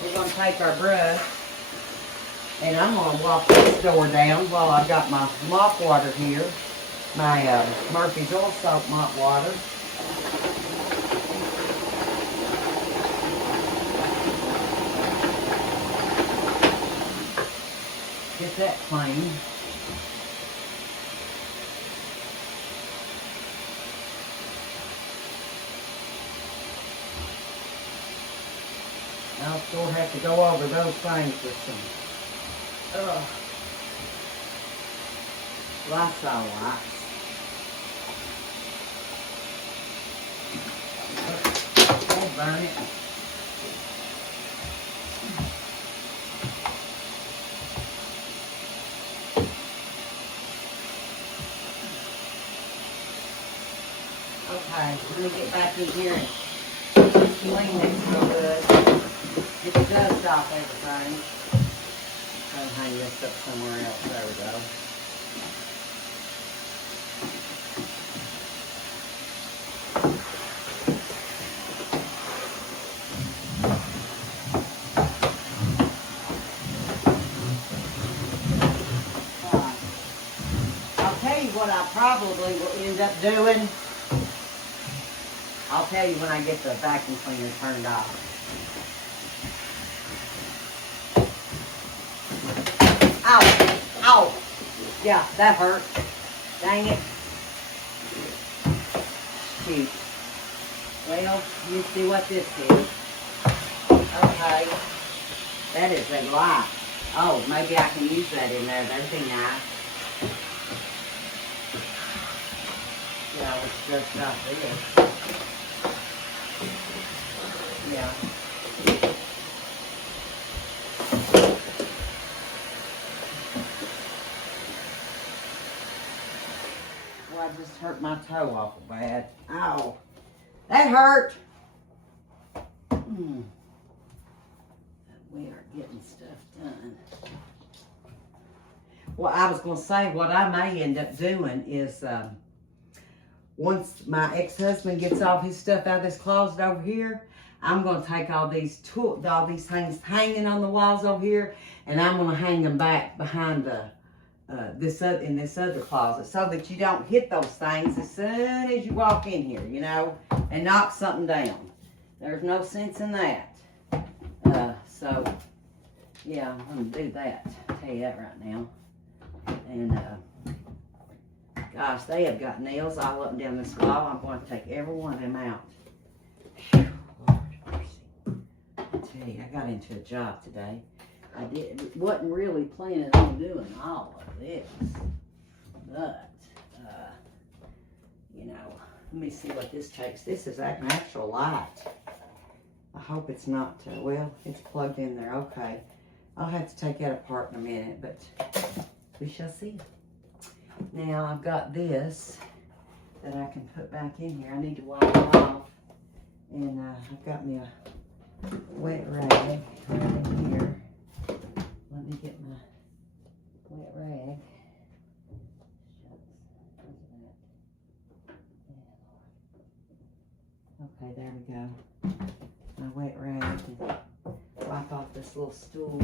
we're going to take our brush and I'm going to wash this door down while I've got my mop water here. My Murphy's Oil Soap mop water. Get that clean. I'll still have to go over those things with some Lysol wipes. Don't burn it. Okay, let me get back in here and clean this real good. It does stop everything. I'll hang this up somewhere else. There we go. probably will end up doing, I'll tell you when I get the vacuum cleaner turned off. Ow! Ow! Yeah, that hurt. Dang it. Shoot. Well, you see what this is. Okay. That is a lot. Oh, maybe I can use that in there. That'd be nice. Yeah, let's just stop this. Yeah. Well, I just hurt my toe awful bad. Ow. That hurt. We are getting stuff done. Well, I was going to say, what I may end up doing is, once my ex-husband gets all his stuff out of this closet over here, I'm going to take all these things hanging on the walls over here, and I'm going to hang them back behind the in this other closet, so that you don't hit those things as soon as you walk in here, you know, and knock something down. There's no sense in that. So, yeah, I'm going to do that. I'll tell you that right now. And, gosh, they have got nails all up and down this wall. I'm going to take every one of them out. Whew, Lord mercy. I tell you, I got into a job today. I wasn't really planning on doing all of this. But, you know, let me see what this takes. This is an actual light. I hope it's not, well, it's plugged in there. Okay. I'll have to take that apart in a minute, but we shall see. Now, I've got this that I can put back in here. I need to wipe it off. And I've got me a wet rag right in here. Let me get my wet rag. Okay, there we go. My wet rag and wipe off this little stool.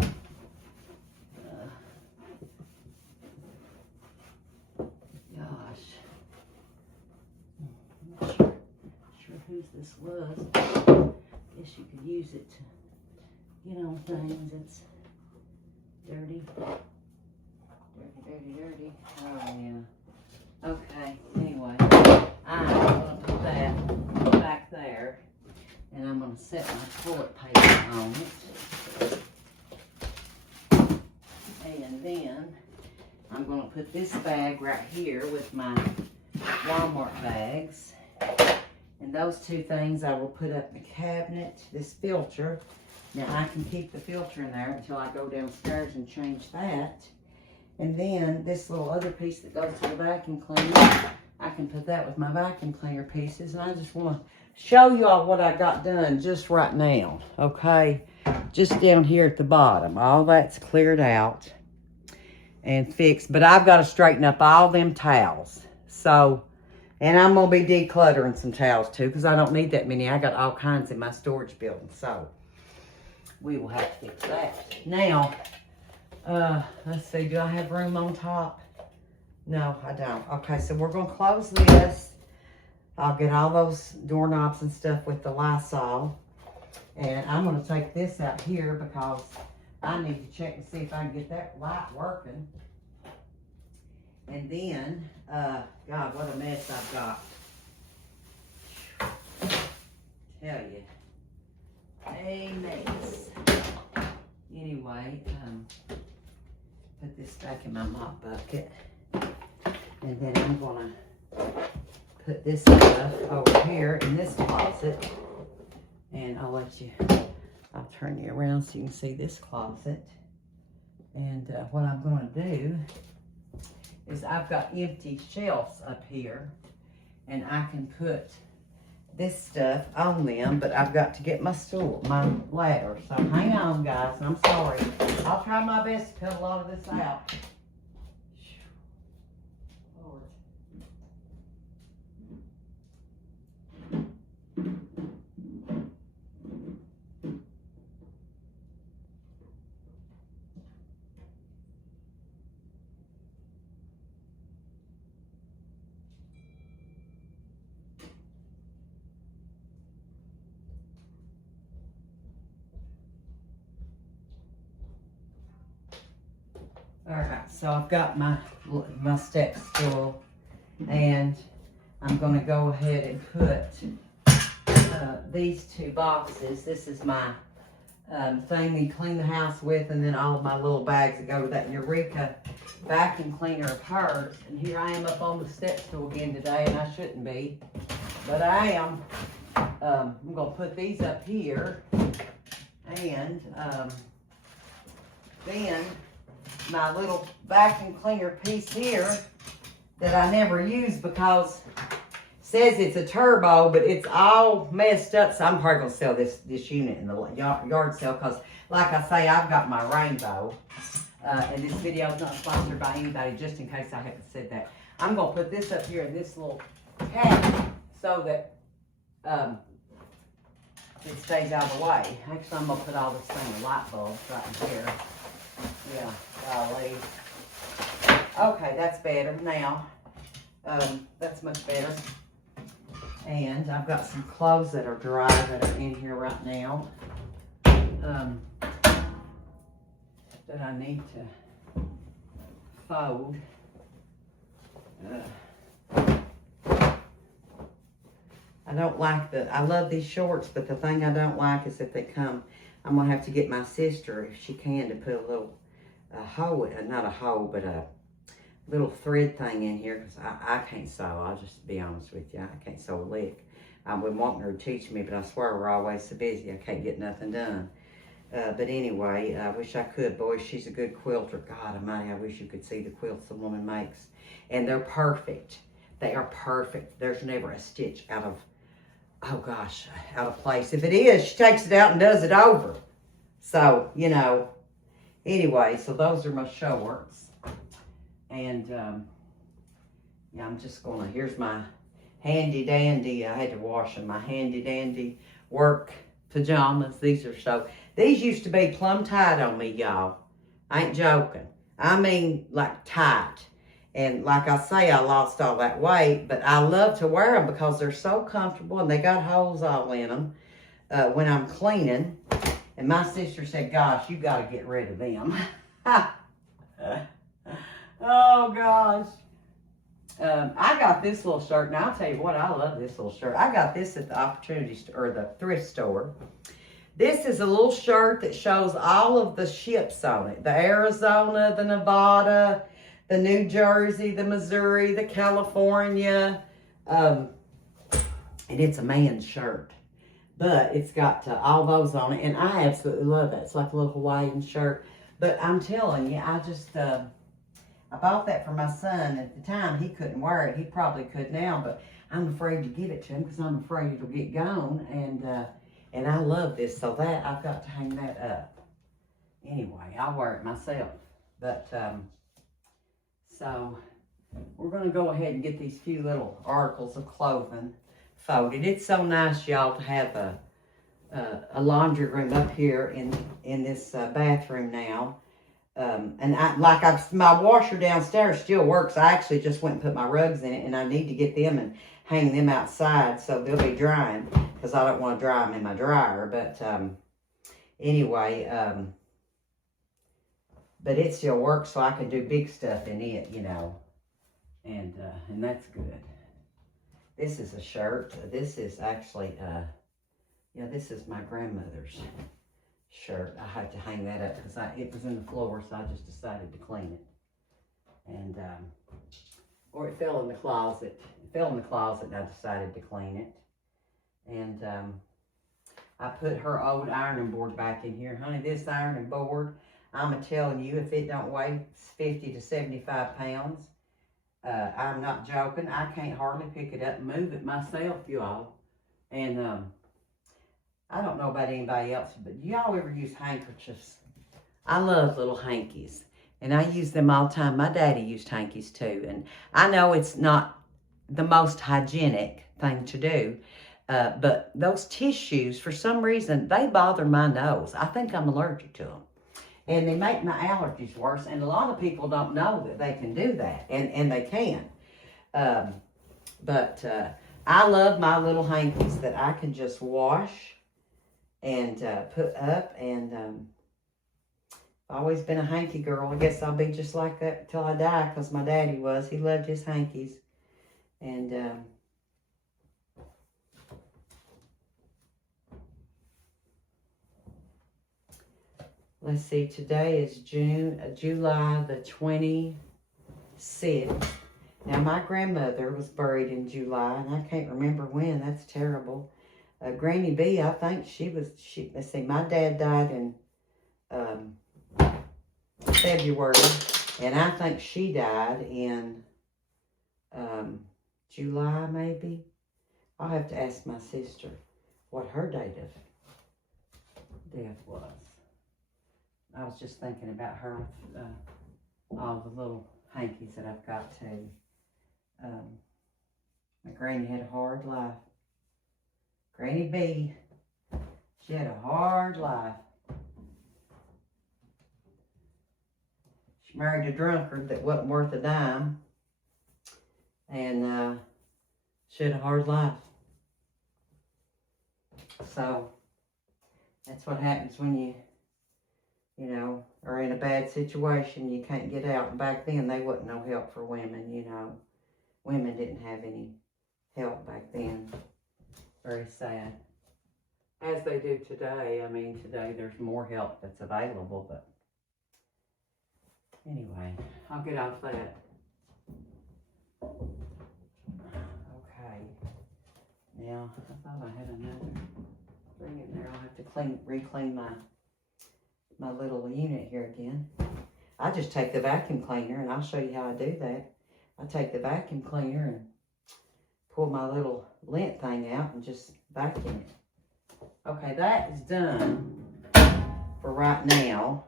Gosh. I'm not sure whose this was. Guess you could use it to get on things. It's dirty. Dirty. Oh, yeah. Okay, anyway. I'm going to put that back there. And I'm going to set my toilet paper on it. And then I'm going to put this bag right here with my Walmart bags. And those two things I will put up in the cabinet. This filter. Now I can keep the filter in there until I go downstairs and change that. And then this little other piece that goes to the vacuum cleaner, I can put that with my vacuum cleaner pieces. And I just want to show y'all what I got done just right now, okay? Just down here at the bottom. All that's cleared out and fixed. But I've got to straighten up all them towels. So, and I'm going to be decluttering some towels too, because I don't need that many. I got all kinds in my storage building. So, we will have to fix that. Now, let's see. Do I have room on top? No, I don't. Okay, so we're going to close this. I'll get all those doorknobs and stuff with the Lysol. And I'm going to take this out here because I need to check and see if I can get that light working. And then, God, what a mess I've got. Tell you. A mess. Anyway, put this back in my mop bucket. And then I'm going to put this stuff over here in this closet. And I'll turn you around so you can see this closet. And what I'm going to do is I've got empty shelves up here. And I can put this stuff on them, but I've got to get my ladder. So hang on, guys. I'm sorry. I'll try my best to cut a lot of this out. Lord. Alright, so I've got my steps full, and I'm gonna go ahead and put these 2 boxes. This is my thing we clean the house with, and then all of my little bags that go with that Eureka vacuum cleaner of hers. And here I am up on the step stool again today, and I shouldn't be, but I am. I'm gonna put these up here, and then my little vacuum cleaner piece here that I never use because it says it's a turbo, but it's all messed up. So I'm probably gonna sell this unit in the yard sale, because like I say, I've got my rainbow. And this video is not sponsored by anybody, just in case I haven't said that. I'm gonna put this up here in this little cabinet so that it stays out of the way. Actually, I'm gonna put all this thing in light bulbs right in here. Yeah, golly. Okay, that's better now. That's much better. And I've got some clothes that are dry that are in here right now. That I need to fold. I don't like I love these shorts, but the thing I don't like is that they come, I'm gonna have to get my sister, if she can, to put a little hole, not a hole, but a little thread thing in here, because I can't sew. I'll just be honest with you, I can't sew a lick. I've been wanting her to teach me, but I swear we're always so busy, I can't get nothing done. But anyway, I wish I could. Boy, she's a good quilter. God almighty, I wish you could see the quilts the woman makes. And they're perfect. They are perfect. There's never a stitch out of, oh gosh, out of place. If it is, she takes it out and does it over. So, you know, anyway, so those are my shorts. And, yeah, I'm just gonna, here's my handy dandy, I had to wash them, my handy dandy work pajamas. These used to be plumb tight on me, y'all. I ain't joking. I mean, like tight. And like I say, I lost all that weight, but I love to wear them because they're so comfortable and they got holes all in them when I'm cleaning. And my sister said, gosh, you got to get rid of them. Oh, gosh. I got this little shirt. Now, I'll tell you what, I love this little shirt. I got this at the Opportunity Store, or the thrift store. This is a little shirt that shows all of the ships on it. The Arizona, the Nevada, the New Jersey, the Missouri, the California. And it's a man's shirt. But it's got all those on it. And I absolutely love that. It's like a little Hawaiian shirt. But I'm telling you, I just... I bought that for my son. At the time, he couldn't wear it. He probably could now, but I'm afraid to give it to him because I'm afraid it'll get gone. And I love this, so that I've got to hang that up. Anyway, I'll wear it myself. But so we're going to go ahead and get these few little articles of clothing folded. It's so nice, y'all, to have a laundry room up here in this bathroom now. And my washer downstairs still works. I actually just went and put my rugs in it, and I need to get them and hang them outside so they'll be drying, because I don't want to dry them in my dryer. But anyway, but it still works, so I can do big stuff in it, you know, and that's good. This is a shirt. This is actually, yeah, this is my grandmother's shirt. I had to hang that up because it was in the floor, so I just decided to clean it. And or it fell in the closet. It fell in the closet, and I decided to clean it. And I put her old ironing board back in here. Honey, this ironing board, I'm telling you, if it don't weigh 50 to 75 pounds, I'm not joking. I can't hardly pick it up and move it myself, you all. And I don't know about anybody else, but do y'all ever use handkerchiefs? I love little hankies, and I use them all the time. My daddy used hankies too, and I know it's not the most hygienic thing to do, but those tissues, for some reason, they bother my nose. I think I'm allergic to them, and they make my allergies worse, and a lot of people don't know that they can do that, and they can. But I love my little hankies that I can just wash and put up, and Always been a hanky girl. I guess I'll be just like that till I die, because my daddy was. He loved his hankies. And let's see, today is July the 26th. Now, my grandmother was buried in July, and I can't remember when. That's terrible. Granny B, I think let's see, my dad died in February, and I think she died in July, maybe. I'll have to ask my sister what her date of death was. I was just thinking about her with all the little hankies that I've got too. My granny had a hard life. Granny B, she had a hard life. She married a drunkard that wasn't worth a dime. And she had a hard life. So, that's what happens when you know, are in a bad situation. You can't get out. And back then, they wasn't no help for women, you know. Women didn't have any help back then. Very sad. As they do today. I mean, today there's more help that's available, but anyway, I'll get off that. Okay. Now, I thought I had another thing in there. I'll have to re-clean my little unit here again. I just take the vacuum cleaner, and I'll show you how I do that. I take the vacuum cleaner and pull my little lint thing out and just vacuum it. Okay, that is done for right now.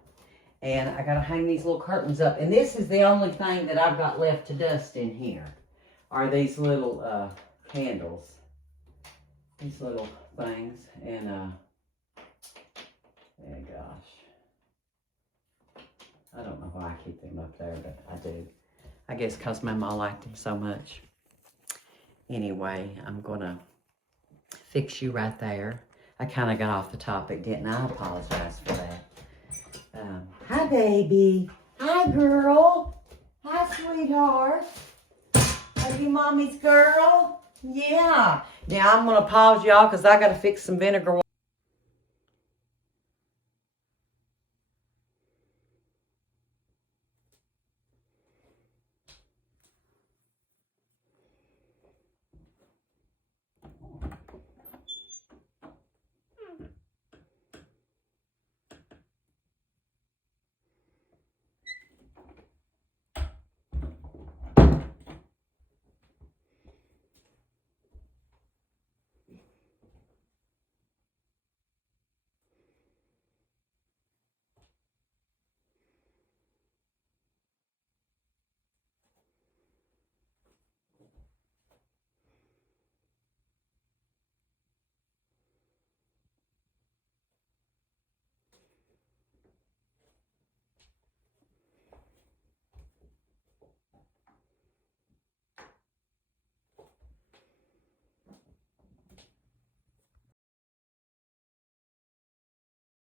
And I gotta hang these little curtains up. And this is the only thing that I've got left to dust in here, are these little candles. These little things. And oh gosh. I don't know why I keep them up there, but I do. I guess because my mom liked them so much. Anyway, I'm gonna fix you right there. I kind of got off the topic, didn't I? I apologize for that. Hi, baby. Hi, girl. Hi, sweetheart. Are you mommy's girl? Yeah. Now, I'm going to pause y'all because I got to fix some vinegar.